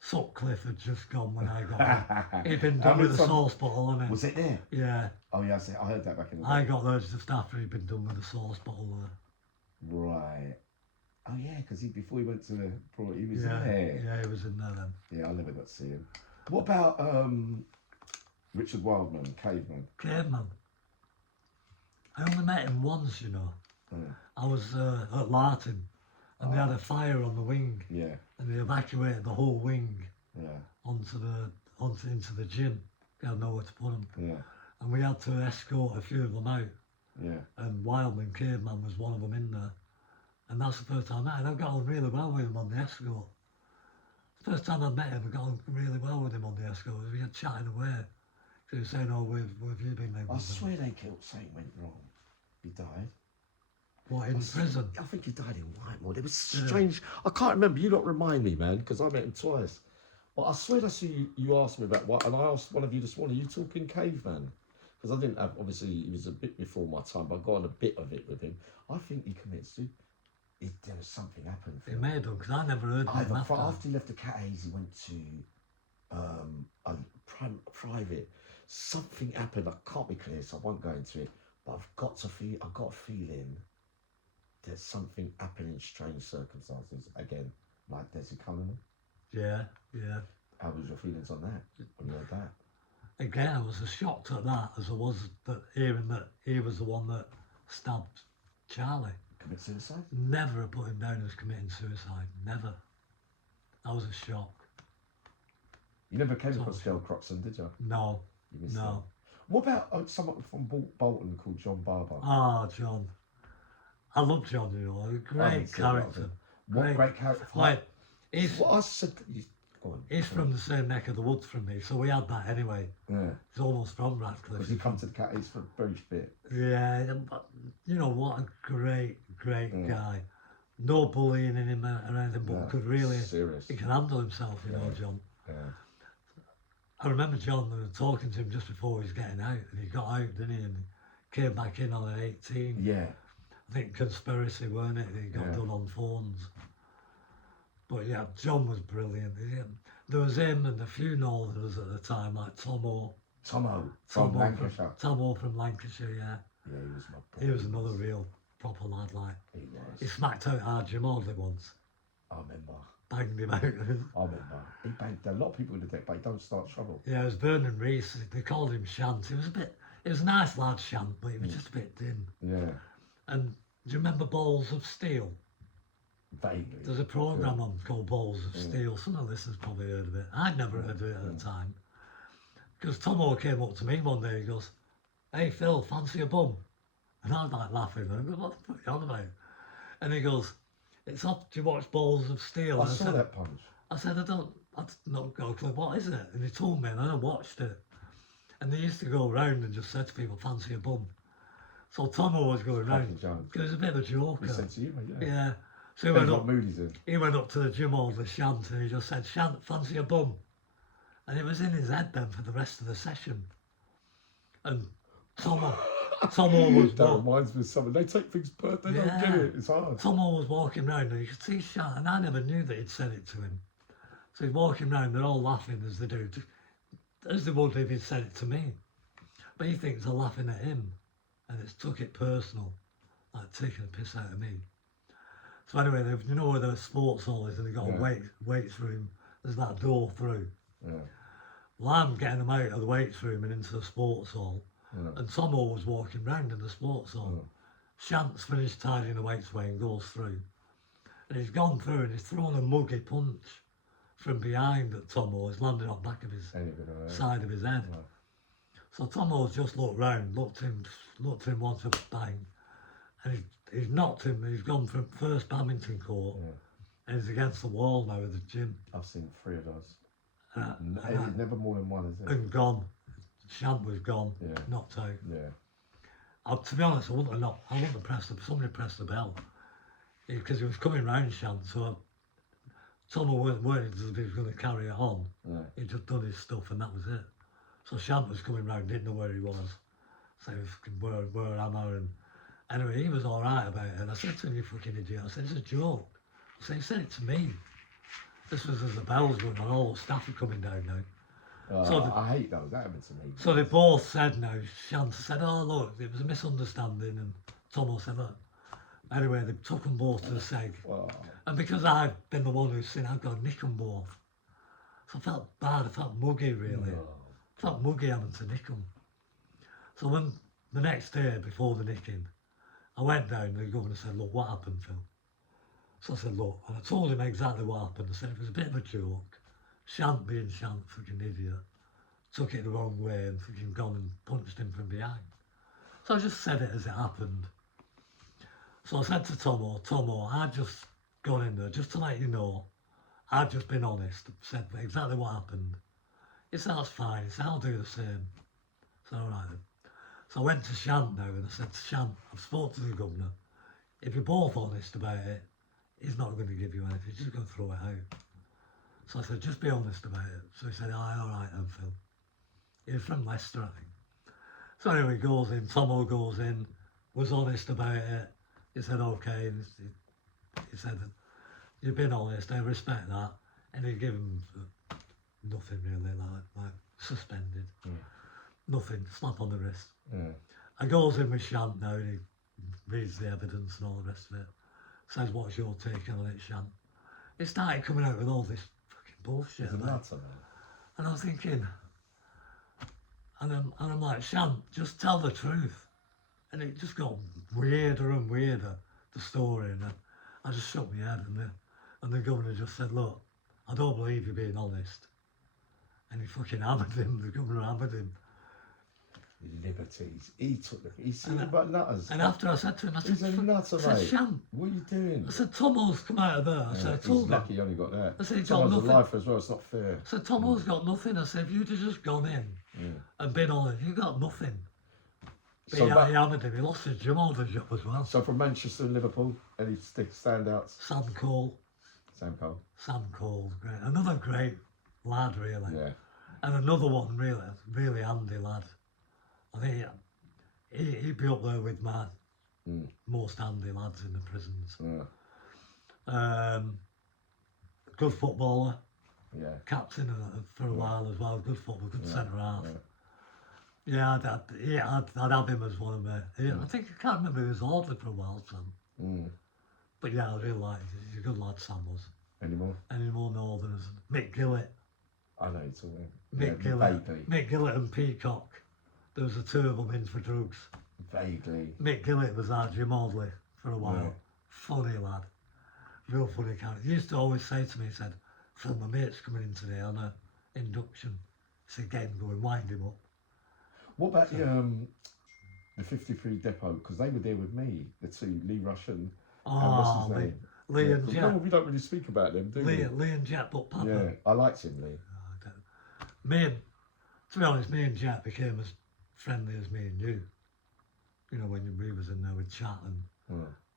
Sutcliffe had just gone when I got there. He'd been How done many with a times- sauce bottle on it. Was it there? Yeah, Oh yeah, I heard that back in the day. I got there just after he'd been done with a sauce bottle there. Right. Oh yeah, because before he went to the he was Yeah, in there. yeah, he was in there then. Yeah, I never got to see him. What about Richard Wildman, Caveman? Caveman. I only met him once, you know. Yeah. I was at Lartin, and they had a fire on the wing, Yeah, and they evacuated the whole wing yeah, into the gym. They had nowhere to put them, yeah, and we had to escort a few of them out. yeah. And Wildman Caveman was one of them in there, and that's the first time I met him. I got on really well with him on the escort. The first time I met him, I got on really well with him on the escort. We had chatting away. So he was saying, "Oh, where have you been lately?" I swear they killed. Something went wrong. He died. What, in prison? I think he died in Whitemore. It was strange. I can't remember. You don't remind me, man, because I met him twice. But I swear that's who you asked me about. What, and I asked one of you this morning, are you talking Caveman? Because I didn't have, obviously, he was a bit before my time, but I got on a bit of it with him. I think he committed suicide. There was something happened. He may have done, because I never heard of him After he left the Cat A's, he went to a private. Something happened. I can't be clear, so I won't go into it. But I've got a feeling there's something happening in strange circumstances again, like there's economy. Yeah, yeah. How was your feelings on that when you heard that? Again, I was as shocked at that as I was that hearing that he was the one that stabbed Charlie. Commit suicide? Never have put him down as committing suicide. Never. That was a shock. You never came across Gail Croxton, did you? No. You missed No. that. What about someone from Bolton called John Barber? Ah, John. I love John, you know, a great character. What great character? Like, he's What I said. Go on. he's from the same neck of the woods from me, so we had that anyway. Yeah. He's almost from Radcliffe. Because he come to the Cat A's for a brief bit. Yeah, but you know what a great guy. No bullying in him or anything, but could really serious. he can handle himself, you know, John. Yeah. I remember John talking to him just before he was getting out, and he got out, didn't he? And he came back in on an 18. Yeah. I think conspiracy, weren't it? He got done on phones. But yeah, John was brilliant. There was him and a few Northerners at the time, like Tomo from Tomo Lancashire. Tomo from Lancashire, yeah. Yeah, he was my boy. He was another real proper lad, like. He was. He smacked out our Jim Audley once. I remember. Banged him out. I remember. He banged a lot of people in the deck, but he don't start trouble. Yeah, it was Vernon Reese. They called him Shant. He was a nice lad, Shant, but he was just a bit thin. Yeah. And do you remember Balls of Steel? Vaguely. There's a programme on called Balls of Steel. Some of the listeners probably heard of it. I'd never heard of it at the time. Because Tomo came up to me one day, he goes, "Hey Phil, fancy a bum?" And I was like laughing. I go, "What the fuck are you on about?" And he goes, "It's up, do you watch Balls of Steel?" I saw that punch. I said, I don't know, what is it? And he told me, and I watched it. And they used to go around and just said to people, "Fancy a bum?" So Tomo was going around. He was a bit of a joker. He said to you, yeah. Yeah. So he went up to the Jim Audley Shant and he just said, "Shant, fancy a bum?" And it was in his head then for the rest of the session. And Tomo was that reminds me of something. They take things personal. They don't get it. It's hard. Tomo was walking round and you could see Shant, and I never knew that he'd said it to him. So he's walking round, they're all laughing as they do, as they would if he'd said it to me. But he thinks they're laughing at him, and it's took it personal, like taking a piss out of me. So anyway, you know where the sports hall is, and they've got a weights room. There's that door through. Yeah. Well, I'm getting them out of the weights room and into the sports hall. And Tomo was walking round in the sports hall. Shant's finished tidying the weights away and goes through. And he's gone through and he's thrown a muggy punch from behind at Tomo. He's landed on the back of his side of his head. So Tomo's just looked round, looked him once, a bang, and he's knocked him. He's gone from first badminton court, and he's against the wall now of the gym. I've seen 3 of those. Never more than one, is it? And gone. Shant was gone, knocked out. Yeah. To be honest, I wouldn't have pressed somebody pressed the bell. Because he was coming round Shant, so Tomo weren't worried as if he was going to carry it on. He'd just done his stuff and that was it. So Shant was coming round, didn't know where he was. So he was, where am I? And anyway, he was all right about it. And I said to him, "You fucking idiot." I said, "It's a joke." I said, "He said it to me." This was as the bells going on, all the staff are coming down now. So I hate those. That happened to me. So they both said now, Shanta said, oh look, it was a misunderstanding, and Tomo said, look. Anyway, they took them both to the seg. Oh. And because I've been the one who's seen, I've got to nick them both. So I felt bad, I felt muggy really. I felt muggy having to nick them. So when the next day before the nicking, I went down and the governor said, look, what happened, Phil? So I said, look, and I told him exactly what happened. I said it was a bit of a joke. Shant being Shant, fucking idiot, took it the wrong way and fucking gone and punched him from behind. So I just said it as it happened. So I said to Tomo, I've just gone in there, just to let you know, I've just been honest, said exactly what happened. He said, that's fine, he said, I'll do the same. So all right then. So I went to Shant now and I said to Shant, I've spoke to the governor, if you're both honest about it, he's not going to give you anything, he's just going to throw it out. So I said, just be honest about it. So he said, aye, all right then, Phil. He was from Leicester, I think. So anyway, he goes in, Tomo goes in, was honest about it. He said, okay, and he said, you've been honest, I respect that. And he gave him nothing really, like suspended. Nothing, slap on the wrist. I goes in with Shant now, and he reads the evidence and all the rest of it. Says, what's your take on it, Shant? He started coming out with all this fucking bullshit. And I was thinking, and I'm like, Shant, just tell the truth. And it just got weirder and weirder, the story, and I just shook my head, and the governor just said, look, I don't believe you're being honest. And he fucking hammered him, the governor hammered him. Liberties. He's seen about nutters. And after I said to him, I said, he's a nutter, mate. Shant, what are you doing? I said, Tomo's come out of there. I said, I told he's lucky he only got that. I said, he's got nothing. life as well, it's not fair. I said, Tomo's got nothing. I said, if you'd have just gone in and been honest, you got nothing. But he hammered him, he lost his job as well. So from Manchester and Liverpool, any standouts? Sam Cole, great. Another great lad, really. Yeah. And another one, really handy lad. I think he'd be up there with my most handy lads in the prisons. Good footballer. Yeah. Captain for a while as well. Good footballer, good centre half. Yeah, I'd have him as one of my. I think I can't remember, he was Audley for a while, Sam. But yeah, I really like him. He's a good lad, Sam was. Any more Northerners? Mick Gillett. I know it's all Mick Gillett and Peacock. There was the two of them in for drugs. Vaguely. Mick Gillett was our Jim Audley for a while. Yeah. Funny lad. Real funny character. He used to always say to me, he said, Phil, my mate's coming in today on an induction. He said, get him going, wind him up. What about the 53 depot? Because they were there with me, the two, Lee Rush and what's his name? Lee and Jet. No, we don't really speak about them, do we? Lee and Jet, but Papa. Yeah, I liked him, Lee. To be honest, me and Jet became as friendly as me and you. You know, when we was in there with chat and...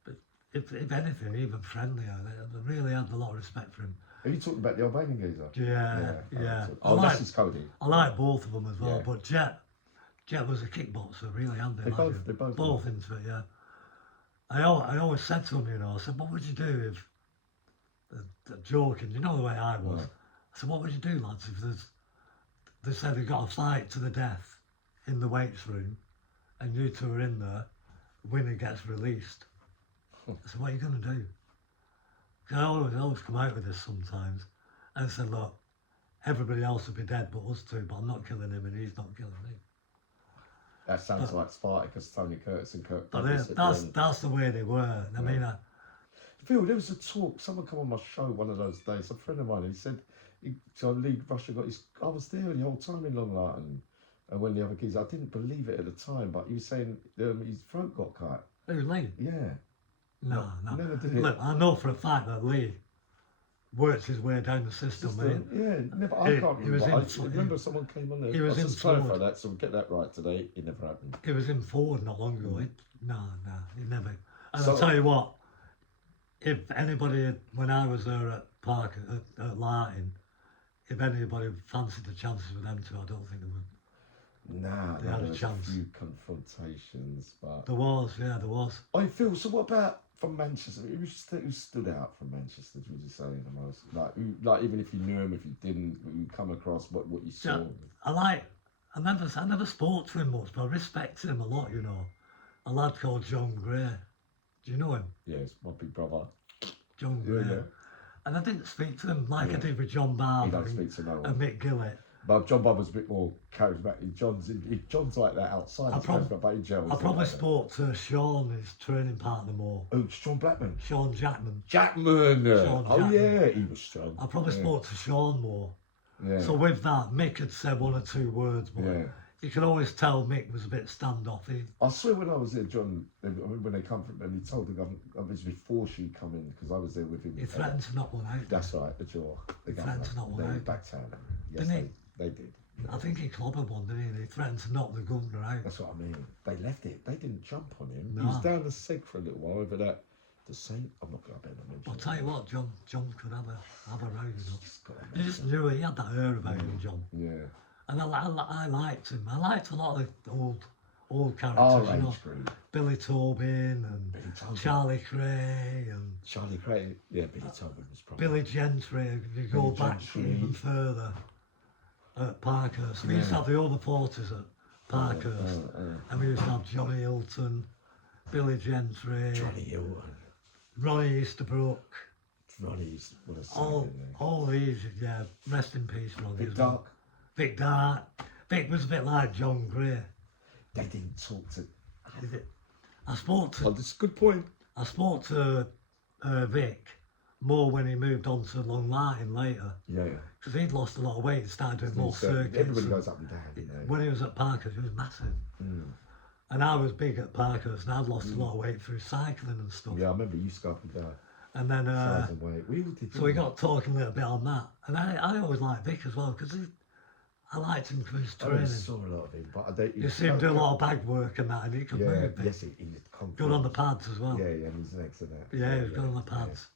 But if anything, even friendlier. They really had a lot of respect for him. Are you talking about the Albanian geezer? Yeah. Oh, that's his Cody. I like both of them as well, but Jet was a kickboxer, really handy. They both into it, yeah. I always said to him, you know, I said, what would you do if, joking, you know the way I was. I said, what would you do, lads, if they said they got a fight to the death in the weights room and you two are in there, winner gets released. I said, what are you going to do? I always come out with this sometimes. And I said, look, everybody else would be dead but us two, but I'm not killing him and he's not killing me. That sounds like Spartacus, Tony Curtis and Kirk. But that's the way they were. I mean, Phil, there was a talk, someone come on my show one of those days, a friend of mine, he said, Lee Rusher got his, I was there the whole time in Long Lartin, and when the other kids, I didn't believe it at the time, but he was saying his throat got cut. Who, Lee? Yeah. No. Never did it. Look, I know for a fact that Lee worked his way down the system. I can't remember. I remember someone came on there. He was in clarify that, so we'll get that right today. It never happened. He was in Ford not long ago. No, he never. And I'll tell you what, if anybody, when I was there at Park, at Lartin, if anybody fancied the chances with them two, I don't think they would. Nah, they had a chance. A few confrontations, but there was. Oh, Phil. So what about from Manchester, who stood out from Manchester? Would you say the most? Like even if you knew him, if you didn't, you come across what you saw. Yeah, I never spoke to him much, but I respected him a lot. You know, a lad called John Gray. Do you know him? Yes, my big brother. John Gray. Yeah. And I didn't speak to him like I did with John Barber and Mick Gillett. But John Barber's a bit more charismatic. John's like that outside. I probably spoke to Sean, his training partner, more. Oh, Sean Blackman. Sean Jackman. Jackman. Jackman. Yeah, he was strong. I probably spoke to Sean more. Yeah. So with that, Mick had said 1 or 2 words, but you could always tell Mick was a bit standoffish. I swear when I was there, John, when they come from, and he told the government, obviously before she come in, because I was there with him. He threatened to knock one out. That's right, the jaw. He threatened to knock one out. Backed out. Yes, didn't he? They did. I think he clobbered one, didn't he? He threatened to knock the governor out. That's what I mean. They left it. They didn't jump on him. No. He was down the seg for a little while over that. The same. I'm not going to mention. I'll tell you what, John could have a row, you know. You just knew he had that air about him, John. Yeah. And I liked him. I liked a lot of the old characters, you know. Billy Tobin and Charlie Cray and... Charlie Cray, yeah, Billy Tobin was probably... Billy Gentry, if you go back even further, at Parkhurst. We used to have the over 40s at Parkhurst. And we used to have Johnny Hilton, Billy Gentry... Johnny Hilton. Ronnie Easterbrook. Ronnie's... What a sight, all these, yeah, rest in peace, Ronnie. Vic Dark. Vic Dark. Vic was a bit like John Gray. They didn't talk to... I spoke to... Oh, that's a good point. I spoke to Vic more when he moved on to Long Lartin later. Yeah. Because he'd lost a lot of weight and started doing more circuits. Everybody goes up and down, you know. When he was at Parkhurst, he was massive. And I was big at Parkhurst and I'd lost a lot of weight through cycling and stuff. Yeah, I remember you used to go up and down. And then... Size and weight. We all did. So we got talking a little bit on that. And I always liked Vic as well, because I liked him for his training. I saw a lot of him, but you see him do a lot of bag work and that, and he could move. Yes, he's good on the pads as well. Yeah, and his legs and that. Yeah, he was good on the pads.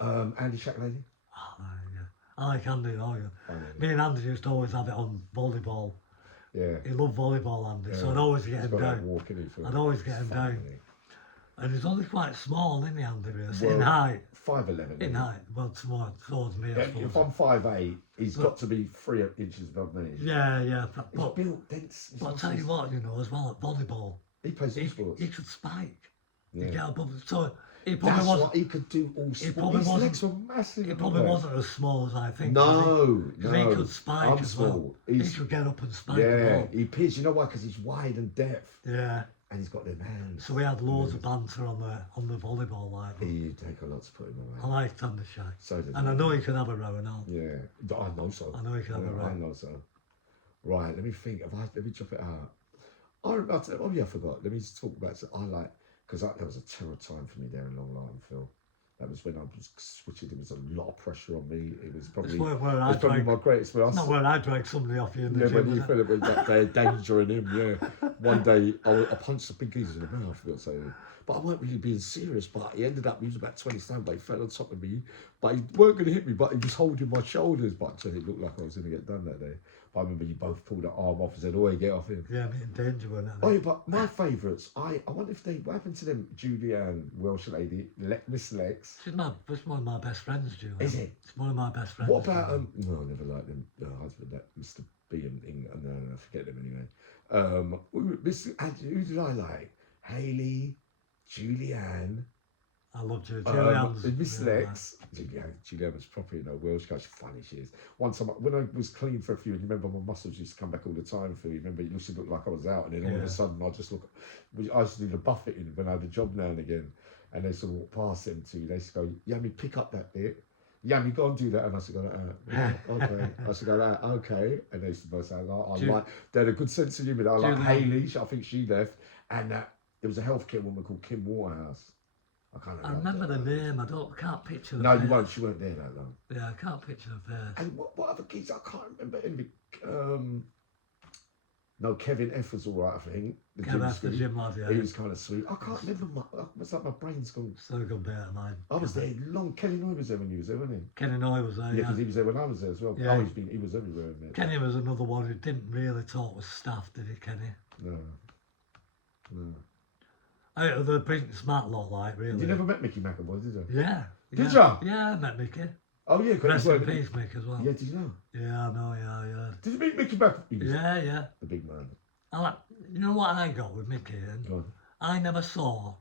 Yeah. Andy Shacklady? Oh, yeah. I like Andy, Me and Andy used to always have it on volleyball. Yeah. He loved volleyball, Andy, so I'd always get him down. I'd always get him down. And he's only quite small, isn't he, Andy? In height. 5'11". In height, well, towards me. Yeah, if I'm 5'8", he's got to be 3 inches above me. Yeah. He's built dense. But I'll tell you what, as well, at volleyball, he plays all sports. He could spike. Yeah. He'd get above it. So he That's probably wasn't. What he could do all sports. His legs were massive. He probably wasn't as small as I think. No. Because he could spike as well. He could get up and spike. Yeah, he pitched. You know why? Because he's wide and depth. Yeah. And he's got them hands. So we had loads of banter on the volleyball line. He'd take a lot to put him away. I liked Andy Shack. So did and I know he could have a row and all. Yeah, I know so. I know he could have a row. I know so. Right, let me think. Let me drop it out. I forgot. Let me just talk about it. Because that was a terror time for me there in Long Lartin, Phil. That was when I was switching. There was a lot of pressure on me. It was probably my greatest. Not where I dragged somebody off you in the gym. Yeah, when you felt it that day, danger in him. Yeah. One day I punched the big geezer in the mouth. I forgot to say. But I weren't really being serious. But he ended up. He was about 20 stone, but he fell on top of me. But he weren't going to hit me. But he was holding my shoulders. But it looked like I was going to get done that day. But I remember you both pulled the arm off and said, "Oh, get off him." Yeah, I'm in danger with that. Oh, yeah, but my favourites. I wonder if what happened to them? Julianne, Welsh lady, Miss Lex. She's one of my best friends, Julianne. Is it? It's one of my best friends. What about no, I never liked them. Husband, that Mr. B and no, I forget them anyway. Who did I like? Haley, Julianne. I love Julianne. Miss Lex. Julianne was properly Welsh girl. She's funny, she is. One time, when I was clean for a few, and you remember my muscles used to come back all the time for you. Remember, it used to look like I was out, and then all of a sudden, I just look. I used to do the buffeting when I had a job now and again, and they used to walk past them too. They used to go, "Yummy, pick up that bit. Yummy, go and do that." And I used to go, "Okay." I used to go, "Okay." And they used to both say, they had a good sense of humour. I like Haley. I think she left, and there was a healthcare woman called Kim Waterhouse. I remember the name. I can't picture the No, face. you won't. She weren't there that long. Yeah, I can't picture the face. And what other kids? I can't remember. No, Kevin F was all right, I think. Kevin F, the gym lad, yeah. He was kind of sweet. I can't remember. It's like my brain's gone. So good bit of mine. I was there long. Kenny Noy was there when you was there, wasn't he? Kenny Noy was there, yeah. Because he was there when I was there as well. Yeah. He was everywhere. Kenny was another one who didn't really talk with staff, did he, Kenny? No. Out of the big smart lot, like, really. You never met Mickey McAvoy, did you? Yeah. Did ya? you? Yeah, I met Mickey. Oh yeah, Rest in well, peace, Mick, as well. yeah. Did you know? Yeah, I know, yeah. Did you meet Mickey McAvoy? He was Yeah. the big man. You know what I got with Mickey? And Go on. I never saw.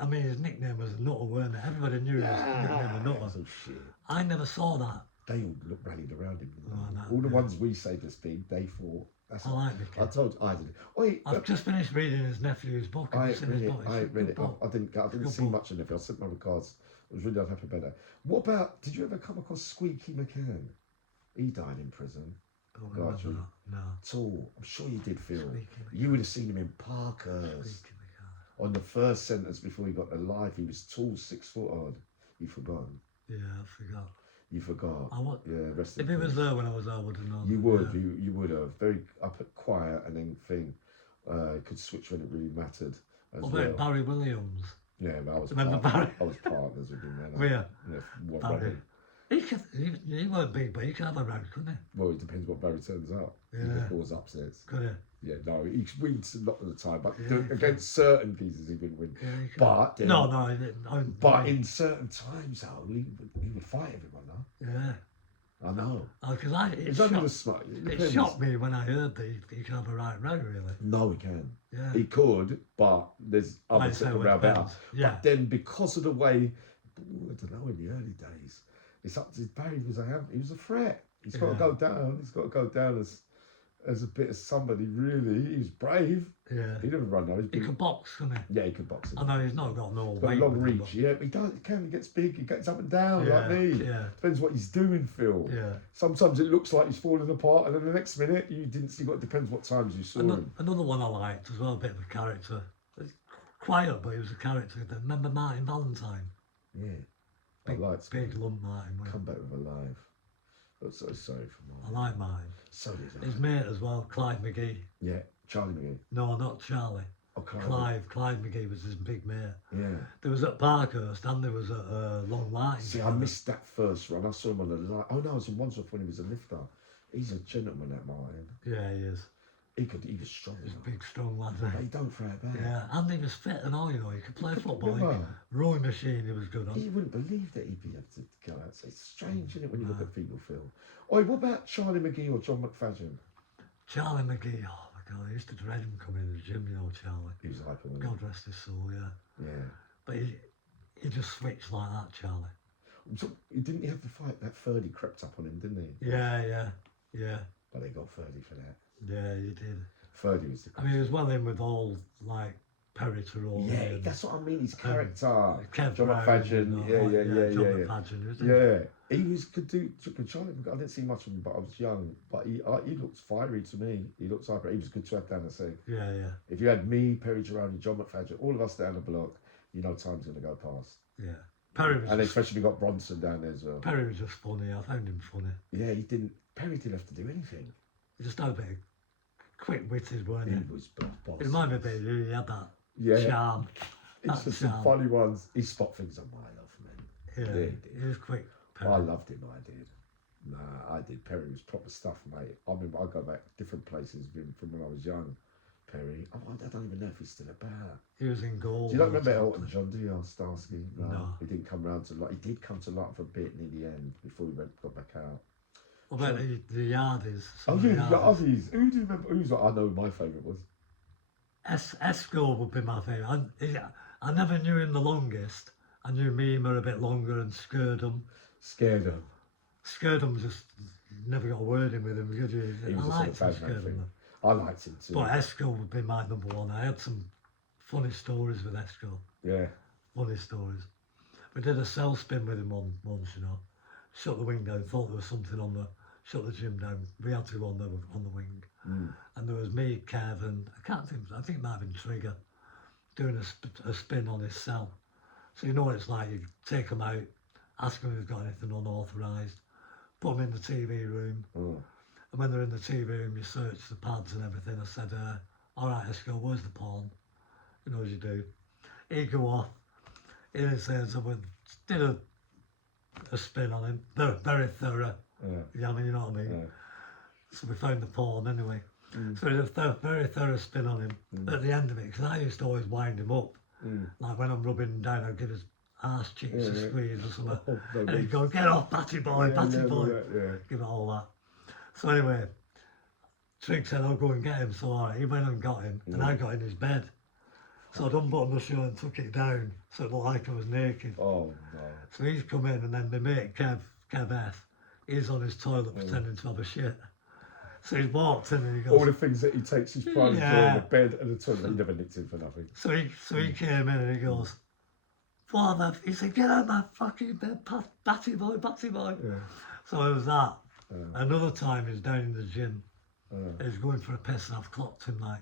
I mean, his nickname was Nutter, weren't it? Everybody knew his nickname was Nutter. So shit. I never saw that. They all rallied around him. Oh, no, all the yeah. ones we say this big, they thought. That's I like Mickey. I told you, I did. Wait, I've just finished reading his nephew's book. I Have you seen his book? It's I a read good it. book. I didn't Good see book. much in it. I sent my regards. I was really unhappy about that. What about? Did you ever come across Squeaky McCann? He died in prison. Don't Gotcha. remember that. No. Tall. I'm sure you did, Phil. Squeaky You would have seen him in Parkhurst. Squeaky McCann. On the first sentence before he got to life, he was tall, 6 foot odd. You've forgotten. Yeah, I forgot. You forgot. I would. Yeah, rest in If he was peace. there when I was there, I would have known. You would. Yeah. You would have. Very up at quiet and then thing. Could switch when it really mattered as What well. about Barry Williams? Yeah, but I was Remember Barry? I was partners with him then. Where? Yeah, what Barry. Robin. He weren't big, but he could have a round, couldn't Well, it depends what Barry turns up. He Yeah. could cause upsets. he? Could he? Yeah, no, he wins a lot of the time, but Yeah, he against certain pieces he wouldn't win. Yeah, he could. But then- No, he didn't. But in certain times, though, he would fight everyone, though. Yeah. I know. Because it He's only the shocked, smart. it shocked me when I heard that he could have a right row, really. No, he can. Yeah. He could, but there's other Like I say, people it around better. depends. Yeah. But then because of the way, I don't know, in the early days, it's up to Barry he was a threat. He's got to Yeah. go down. He's got to go down as a bit of somebody, really. He was brave. Yeah. He never run those. He could box, couldn't he? Yeah, he could box. I know he's not got no He's got a weight. long with him, reach. Yeah, but he does. He can. He gets big. He gets up and down Yeah, like me. yeah. Depends what he's doing, Phil. Yeah. Sometimes it looks like he's falling apart, and then the next minute you didn't see. What depends what times you saw him. Another one I liked as well, a bit of a character. It's quiet, but he was a character. Remember Martin Valentine? Yeah, Big, I liked big lump Martin. wasn't Come back with a life. I'm so sorry for he? Martin. I like Martin. So did I. His mate as well, Clyde McGee. Yeah, Charlie McGee. No, not Charlie. Oh, Clive. Clive McGee was his big mate. Yeah. There was at Parkhurst and there was at Long Lartin. See, I missed that first run. I saw him on the line. Oh no, I was in Wandsworth when he was a lifter. He's a gentleman, that Martin. Yeah, he is. He was strong. He's enough. a big, strong lad. But he don't throw it back. Yeah, and he was fit and all, you know. He could play football. Remember? Rowing machine he was good on. You wouldn't believe that he'd be able to go out. It's strange, isn't it, when you look at people, Phil? Oi, what about Charlie McGee or John McFadden? Charlie McGee, oh my God, I used to dread him coming in the gym, you know, Charlie. He was hyper, wasn't God rest his soul, yeah. he? Yeah. But he just switched like that, Charlie. So, didn't he have the fight? That Ferdy crept up on him, didn't he? Yeah. But they got Ferdy for that. Yeah, he did. Ferdy was the. I mean, he was well in with all, like, Perry Terrell. Yeah, that's what I mean. His character. Kev John Brown, McFadden. you know, Yeah. John McFadden, was he? Yeah, he was could do. Charlie, I didn't see much of him, but I was young. But he looked fiery to me. He looked hyper. He was good to have down the scene. Yeah. If you had me, Perry Geroni, John McFadden, all of us down the block, you know time's going to go past. Yeah. Perry was And just, especially we got Bronson down there as well. Perry was just funny. I found him funny. Yeah, Perry didn't have to do anything. He just had a bit of quick-witted, weren't he? He was boss. It reminded me a bit of you. He had that Yeah. charm. He's That just some charm. funny ones. He spot things on my love, man. Yeah, he did. he was quick. Perry. I loved him, I did. Nah, I did. Perry was proper stuff, mate. I remember I go back different places with him from when I was young. Perry. Oh, I don't even know if he's still about. He was in goal. Do you not all the remember time. Elton John, do you, Starsky? No. He didn't come round to Lartin. He did come to Lartin for a bit near the end before he got back out. What about the Yardies? Oh, Some of yeah, the you got Yardies. Aussies. Who do you remember? I know who my favourite was. Esco would be my favourite. I never knew him the longest. I knew Mima a bit longer and Skurdum. Scared him. Skurdum just never got a word in with him, could you? He was I a liked sort of him, bad man Skurdum. thing. I liked him too. But Esco would be my number one. I had some funny stories with Esco. Yeah. Funny stories. We did a cell spin with him once, you know. Shut the wing down, thought there was something on the... Shut the gym down. We had to go on the wing. Mm. And there was me, Kevin, I think it might have been Trigger, doing a spin on his cell. So you know what it's like, you take him out, ask him if he's got anything unauthorised, put him in the TV room, Oh. and when they're in the TV room, you search the pads and everything. I said, all right, let's go, where's the porn? You know as you do. He'd go off, he didn't say something, did a spin on him, very thorough. Yeah. Yeah, I mean, you know what I mean? Yeah. So we found the porn anyway. So he did a very thorough spin on him at the end of it, because I used to always wind him up. Like when I'm rubbing him down, I'd give his arse cheeks a squeeze or something. And he'd go, get off, batty boy, batty boy. Give it all that. So anyway, Trig said, I'll go and get him. So all right, he went and got him, and I got in his bed. So I'd unbuttoned my shirt and took it down, so it looked like I was naked. Oh, no. So he's come in, and then my mate, Kev F, he's on his toilet pretending to have a shit. So he's walked in and he goes... All the things that he takes his pride in, the bed and the toilet, he never nicked in for nothing. So he came in and he goes, what the... He said, get out of my fucking bed, batty boy, batty boy. Yeah. So it was that. Another time he's down in the gym. He's going for a piss and I've clocked him like...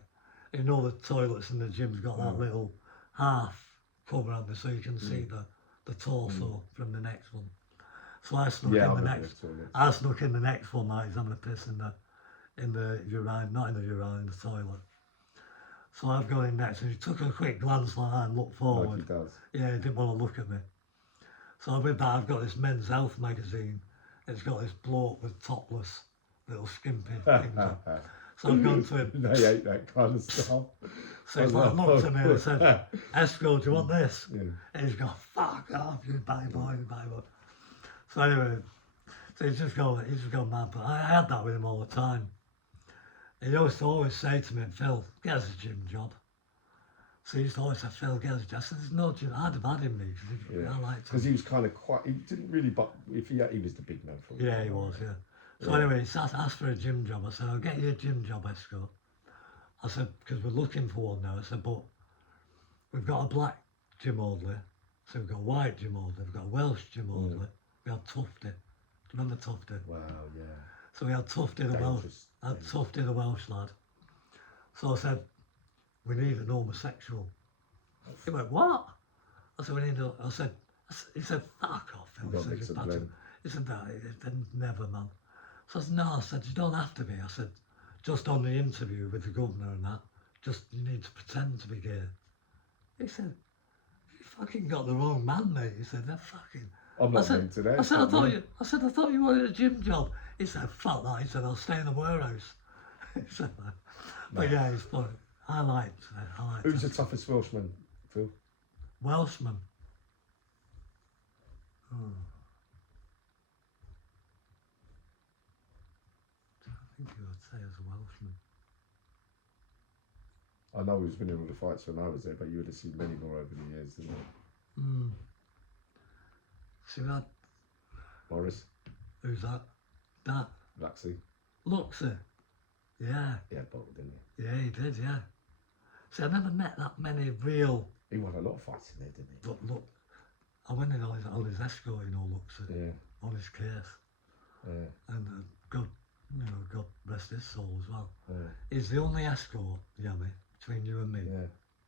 You know the toilets in the gym's got that little half cover on there so you can see the torso from the next one. So I snuck in the next one like he's having a piss in the urine, not in the urine, in the toilet. So I've gone in next and he took a quick glance like that and looked forward. Like he does. Yeah, he didn't want to look at me. So with that I've got this Men's Health magazine. It's got this bloke with topless little skimpy things on. So I've gone to him. They hate that kind of stuff. So he's like, looked at me and said, Esco, do you want this? Yeah. And he's gone, fuck off, you bad boy, you bad boy. So anyway, so he's just gone mad. But I had that with him all the time. He used to always say to me, Phil, get us a gym job. So he used to always say, Phil, get us a job. I said, there's no gym. I'd have had him, because I liked him. Because he was kind of quite, he didn't really, but if he was the big man for him. Yeah, he was, yeah. So anyway, he asked for a gym job. I said, I'll get you a gym job, Esco. I said, because we're looking for one now. I said, but we've got a black gym orderly. So we've got a white gym orderly. We've got a Welsh gym orderly. We had Tufty. Remember Tufty? Wow, yeah. So we had Tufty, the Welsh lad. So I said, we need an homosexual. He went, what? I said, he said, fuck off, Phil. He said, never, man. So I said, no, I said, you don't have to be. I said, just on the interview with the governor and that, just you need to pretend to be gay. He said, you fucking got the wrong man, mate. He said, they're fucking... I'm not into that. I said, I thought you wanted a gym job. He said, fuck that. He said, I'll stay in the warehouse. He said that. But yeah, he's funny. I liked it. Who's the toughest Welshman, Phil? Welshman? I think you would say as a Welshman. I know he was winning all the fights when I was there, but you would have seen many more over the years, didn't you? See that? Morris. Who's that? That? Luxie. Luxie? Yeah. Yeah, bottled, didn't he? Yeah, he did, yeah. See, I never met that many real... He won a lot of fights in there, didn't he? But look, I went in on his escort, Luxie. Yeah. On his case. Yeah. And God rest his soul as well. Yeah. He's the only escort, Yami, between you and me,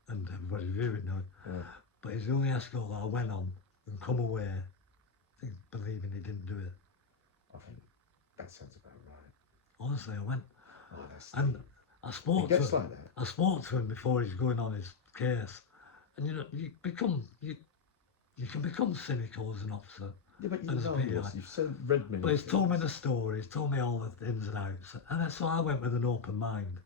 and everybody viewing now. Yeah. But he's the only escort that I went on and come away, I think, believing he didn't do it. I think that sounds about right. Honestly, I went, and I spoke to him. Like that. I spoke to him before he's going on his case, and you can become cynical as an officer. Yeah, but you've said Redmond. But he's told me the story, he's told me all the ins and outs, and so I went with an open mind.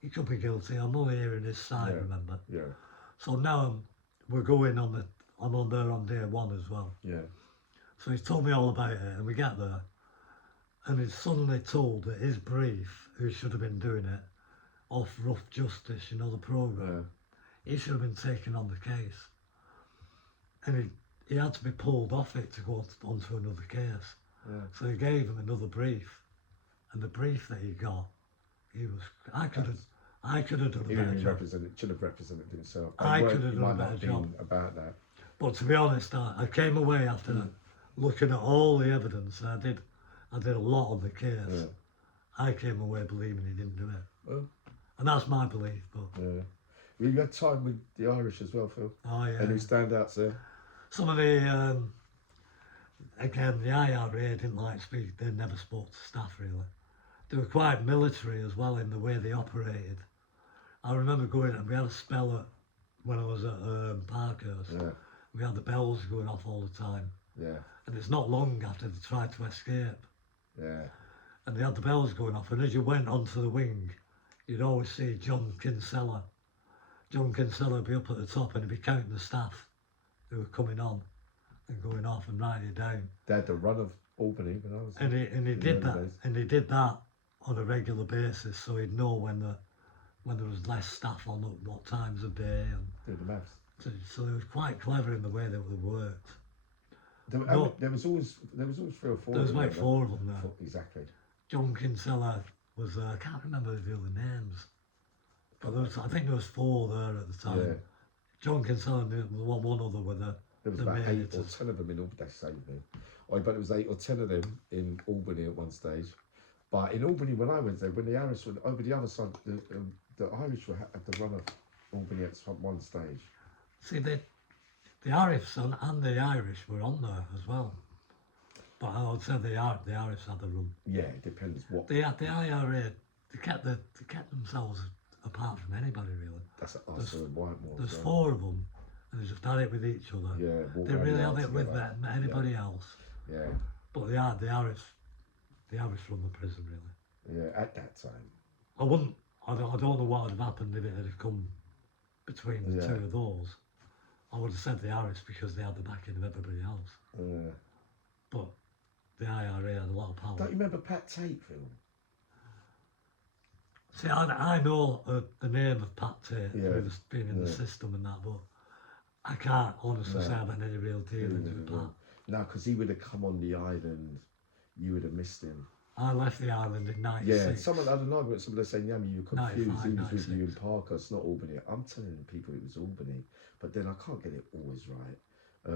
He could be guilty, I'm only hearing his side, remember? Yeah. So now we're going I'm on there on day one as well. Yeah. So he's told me all about it, and we get there, and he's suddenly told that his brief, who should have been doing it, off Rough Justice, the programme, he should have been taken on the case. And he had to be pulled off it to go onto another case. Yeah. So he gave him another brief, and the brief that he got, I could have done a better job. Should have represented himself. I could have done a better job about that. But to be honest, I came away after looking at all the evidence. I did a lot on the case. Yeah. I came away believing he didn't do it, and that's my belief. But you had time with the Irish as well, Phil. Oh yeah. Any standouts there? Some of the again, the IRA didn't like to speak. They never spoke to staff really. They were quite military as well in the way they operated. I remember going, and we had a spell when I was at Parkhurst. Yeah. We had the bells going off all the time. Yeah. And it's not long after they tried to escape. Yeah. and they had the bells going off, and as you went onto the wing, you'd always see John Kinsella. John Kinsella would be up at the top and he'd be counting the staff who were coming on and going off and writing it down. They had the run of Albany when I was And he in did the that, early days. and he did that on a regular basis, so he'd know when there was less staff on at what times of day, and Do the maths. so he was quite clever in the way that they worked. There, No. there was always 3 or 4. There was of about them, 4 of them there. Exactly. John Kinsella was, I can't remember the other names, but I think there was 4 there at the time. Yeah. John Kinsella and one other were the There was the about 8 or mates. 10 of them in Albany. They saved me. But it was 8 or 10 of them in Albany at one stage. But in Albany, when I went there, when the Irish were over the other side, the Irish were at the run of Albany at one stage. See, the Irish and the Irish were on there as well. But I would say the Irish had the run. Yeah, it depends what. The IRA, they kept themselves apart from anybody really. That's us and Whitemore. There's 4 of them, and they just had it with each other. Yeah, walk They around really the had yard it with together. anybody else. Yeah, But the Irish run the prison really. yeah. At that time, I don't know what would have happened if it had come between the 2 of those. I would have said the Irish because they had the backing of everybody else. But the IRA had a lot of power. don't you remember Pat Tate, Phil? See, I know the name of Pat Tate Yeah, through being in the system and that, but I can't honestly No. say I've had any real dealings with Pat. No, because he would have come on the island. You would have missed him. I left the island in '96. Yeah, someone I don't know, but someone saying, "Yummy, you're confused." 95, He was with you in 96. Parkhurst, not Albany. I'm telling people it was Albany, but then I can't get it always right.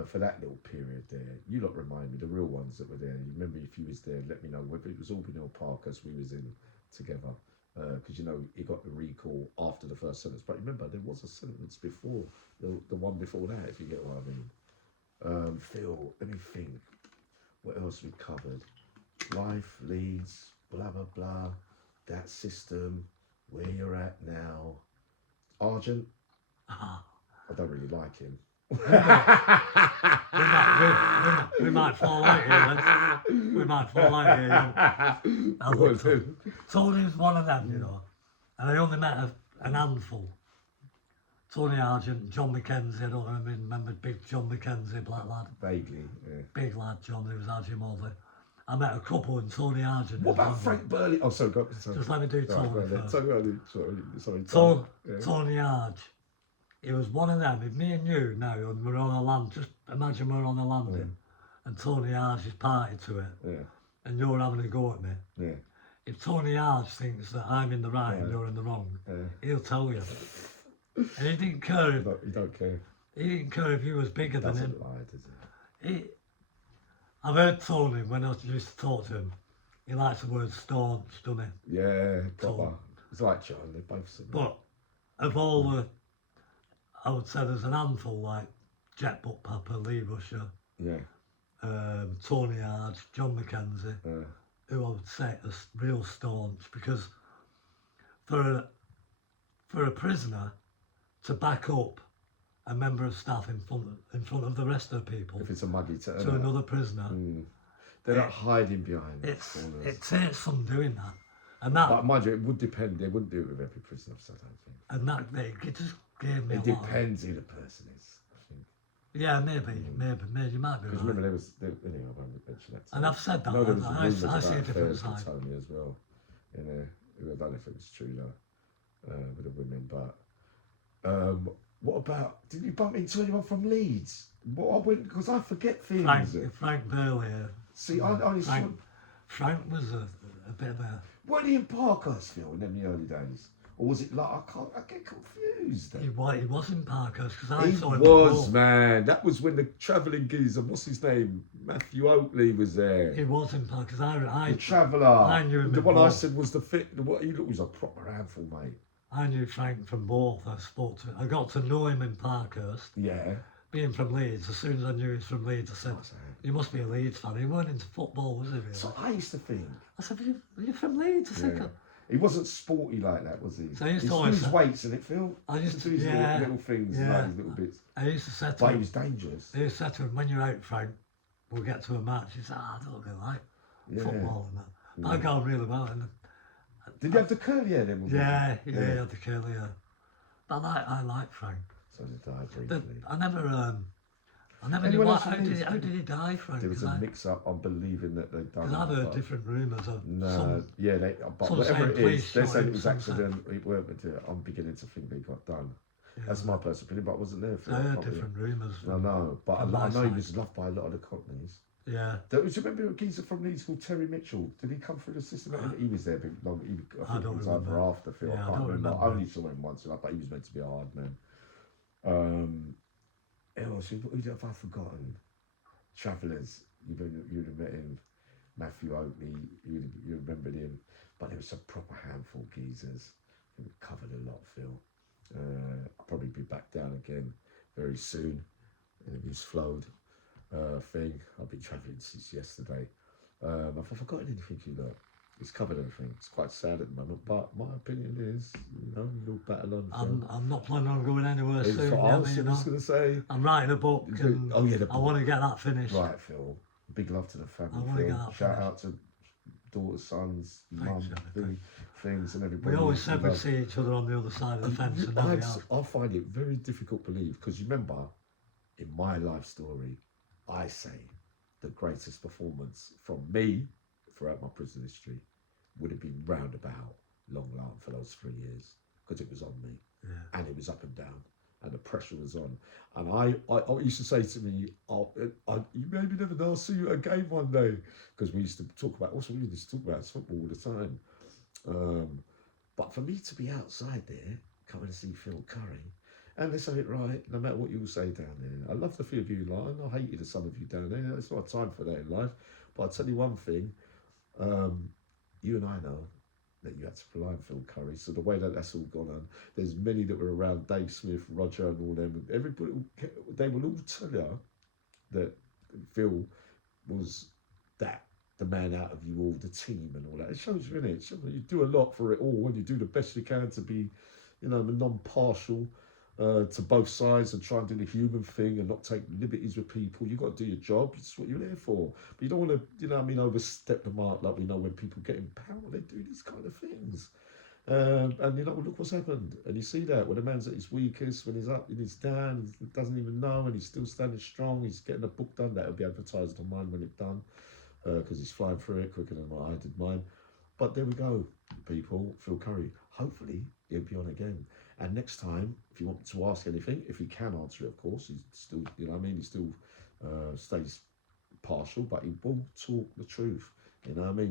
For that little period there, you lot remind me the real ones that were there. You remember if you was there, let me know whether it was Albany or Parkhurst. We was in together because you know he got the recall after the first sentence. But remember, there was a sentence before the one before that. If you get what I mean. Phil, let me think. What else we covered? Life, Leeds, blah blah blah, that system, where you're at now. Argent, I don't really like him. we might fall out here then. We might fall out here then. Tony's one of them, you know. And I only met an handful. Tony Argent, John Mackenzie, I don't remember big John Mackenzie, black lad. Vaguely, yeah. Big lad John, who was Argent Molly. I met a couple in Tony Argent. What about Frank Burley? Oh, sorry, go. Sorry. Just let me do Tony first. Sorry. Tony Arge. He was one of them. If me and you now, and we're on a land, just imagine we're on a landing, and Tony Arge is party to it, and you're having a go at me. Yeah. If Tony Arge thinks that I'm in the right and you're in the wrong, he'll tell you. And he didn't care if You don't care. he didn't care if you was bigger than him. Doesn't lie, does it? I've heard Tony when I used to talk to him. He likes the word staunch, doesn't he? Yeah, proper. It's like John. They're both similar. But of all the, I would say there's an handful like Jet Butt Pepper, Lee Rusher, Yeah. Tony Arge, John Mackenzie, who I would say is real staunch, because for a prisoner to back up a member of staff in front of the rest of the people If it's a muggy to another prisoner, they're not hiding behind corners. it takes some doing that, and that But mind you, it would depend. They wouldn't do it with every prison officer, I don't think. and that it just gave me It a lot. depends who the person is, I think. Yeah, maybe you might be Because right. remember, anyway, I won't mention that. And I've said that. No, there was I rumours see a about different affairs side. with Tony as well. I don't know if it was true though, with the women. But what about? Did you bump into anyone from Leeds? What I went because I forget things. Frank Burley. See, I only saw. Frank was a bit of a. Weren't he in Parkhurst, Phil, in them the early days? Or was it like, I get confused. He was in Parkhurst because I He saw him. was, man. That was when the travelling geezer, what's his name? Matthew Oakley was there. He was in Parkhurst. The traveller. I knew him The in one I both. said was the fit. What he looked was a proper handful, mate. I knew Frank from both. I spoke to him. I got to know him in Parkhurst. Yeah. Being from Leeds, as soon as I knew he was from Leeds, I said, "You must be a Leeds fan." He weren't into football, was he? Really? So I used to think. I said, "Are you from Leeds?" I said, He wasn't sporty like that, was he? So he used He to used always his say- weights in it, Phil. I used to- do his yeah, little things, yeah. like his little bits. I used to say to But he him, was dangerous. I used to say to him, "When you're out, Frank, we'll get to a match." He said, "I don't really like football and that." But I got on really well. And Did you have the curly hair then? yeah, he had the curly hair. But I like Frank. So did I briefly. I never knew Anyone why, else how did he die, Frank? There was a mix-up on believing that they'd done Because it. I've heard different rumours of No, yeah, but some whatever saying it police is, they're shot saying him, it was some accident. It weren't. I'm beginning to think they got done. Yeah. That's my personal opinion, but I wasn't there for I it. heard different rumours. I know, but I know he was loved by a lot of the Cockneys. Yeah. Do you remember a geezer from Leeds called Terry Mitchell? Did he come through the system? He was there, but I think it was either after Phil. Yeah, I can't remember. I only saw him once, but he was meant to be a hard man. Who have I forgotten? Travellers, you'd have met him. Matthew Oakley, you remembered him. But there was some proper handful geezers who covered a lot, Phil. I'll probably be back down again very soon. He's flowed thing. I've been travelling since yesterday. Have I forgotten anything, you know? He's covered everything. It's quite sad at the moment, but my opinion is, you'll battle on. I'm not planning on going anywhere soon. I was just going to say. I'm writing a book, and I want to get that finished. Right, Phil. Big love to the family, I want to get that Shout finished. out to daughters, sons, mum, things and everybody. We always said we'd see each other on the other side of the fence, and now we have. I find it very difficult to believe, because you remember, in my life story, I say the greatest performance from me throughout my prison history would have been roundabout Long Lartin for those 3 years, because it was on me, and it was up and down, and the pressure was on. And I used to say to me, you maybe never know, I'll see you at a game one day, because we used to talk about, also we used to talk about football all the time. But for me to be outside there, coming to see Phil Currie, and let's say it right, no matter what you all say down there, I love the few of you lying, I hated the some of you down there, there's not time for that in life, but I'll tell you one thing, you and I know that you had to rely on Phil Currie, so the way that that's all gone on, there's many that were around, Dave Smith, Roger and all them, everybody, they will all tell you that Phil was the man out of you all, the team and all that. It shows you, innit? It shows you do a lot for it all, and you do the best you can to be, non-partial to both sides, and try and do the human thing and not take liberties with people. You've got to do your job. It's what you're there for. But you don't want to, overstep the mark, like we know when people get in power, they do these kind of things. And look what's happened. And you see that when a man's at his weakest, when he's up and he's down, he doesn't even know, and he's still standing strong. He's getting a book done that'll be advertised on mine when it's done, because he's flying through it quicker than I did mine. But there we go, people. Phil Currie. Hopefully he'll be on again. And next time, if you want to ask anything, if he can answer it, of course, he's still, he still stays partial, but he will talk the truth,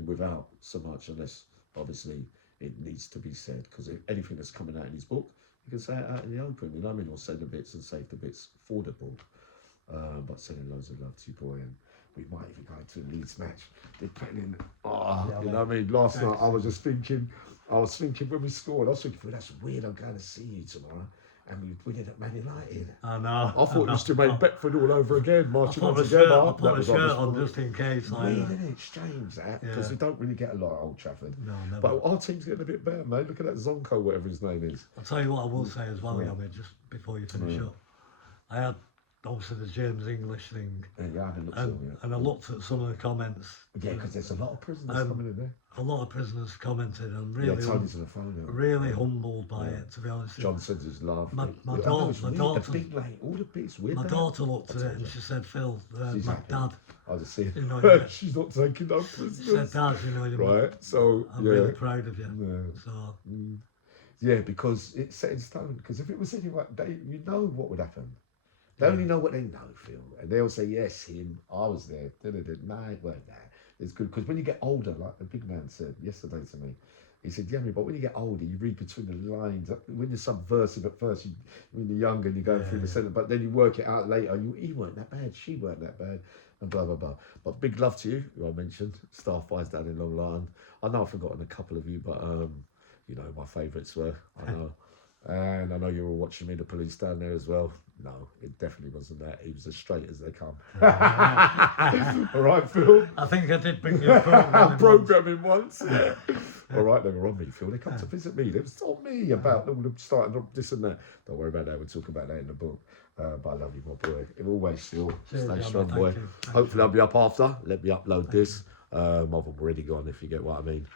without so much, unless obviously it needs to be said, because if anything that's coming out in his book, you can say it out in the open, or say the bits and save the bits for the book. But sending loads of love to you, boy, and we might even go to a Leeds match. They're putting in, last night I was thinking when we scored, I was thinking, that's weird, I'm going to see you tomorrow, and we win it at Man United. I know. I thought it was Jermaine Beckford all over again, marching on together. I put a shirt on just in case. Weird, isn't it? Strange, that, because we don't really get a lot at Old Trafford. No, never. But our team's getting a bit better, mate. Look at that Zonko, whatever his name is. I'll tell you what I will say as well, Yami, just before you finish up. I had obviously the James English thing, and I looked at some of the comments. Yeah, because there's a lot of prisoners coming in there. A lot of prisoners commented, and Tony's on the phone. Really humbled by it, to be honest. John said his love. My daughter, the big lane, all the bits weird. My daughter looked at it and she said, "Phil, my dad." I just see it. She's not taking no prisoners. She said, "Dad, right? So I'm really proud of you." Yeah. So. Yeah, because it's set in stone. Because if it was anyone, you know what would happen. They only know what they know, Phil. And they'll say, yes, him, I was there. No, it weren't that. It's good. Because when you get older, like the big man said yesterday to me, he said, yeah, but when you get older, you read between the lines. When you're subversive at first, when you're younger and you're going through the centre, but then you work it out later. He weren't that bad, she weren't that bad, and blah, blah, blah. But big love to you, who I mentioned, staff wise down in Long Lartin. I know I've forgotten a couple of you, but, my favourites were, I know. And I know you're all watching me, the police down there as well. No, it definitely wasn't that. He was as straight as they come. All right, Phil? I think I did bring you a programming once. Yeah. All right, they were on me, Phil. They come to visit me. They was on me about all the starting up this and that. Don't worry about that. We'll talk about that in the book. But I love you, my boy. Always, Phil. Stay strong, boy. Hopefully I'll be up after. Let me upload this. I've already gone, if you get what I mean.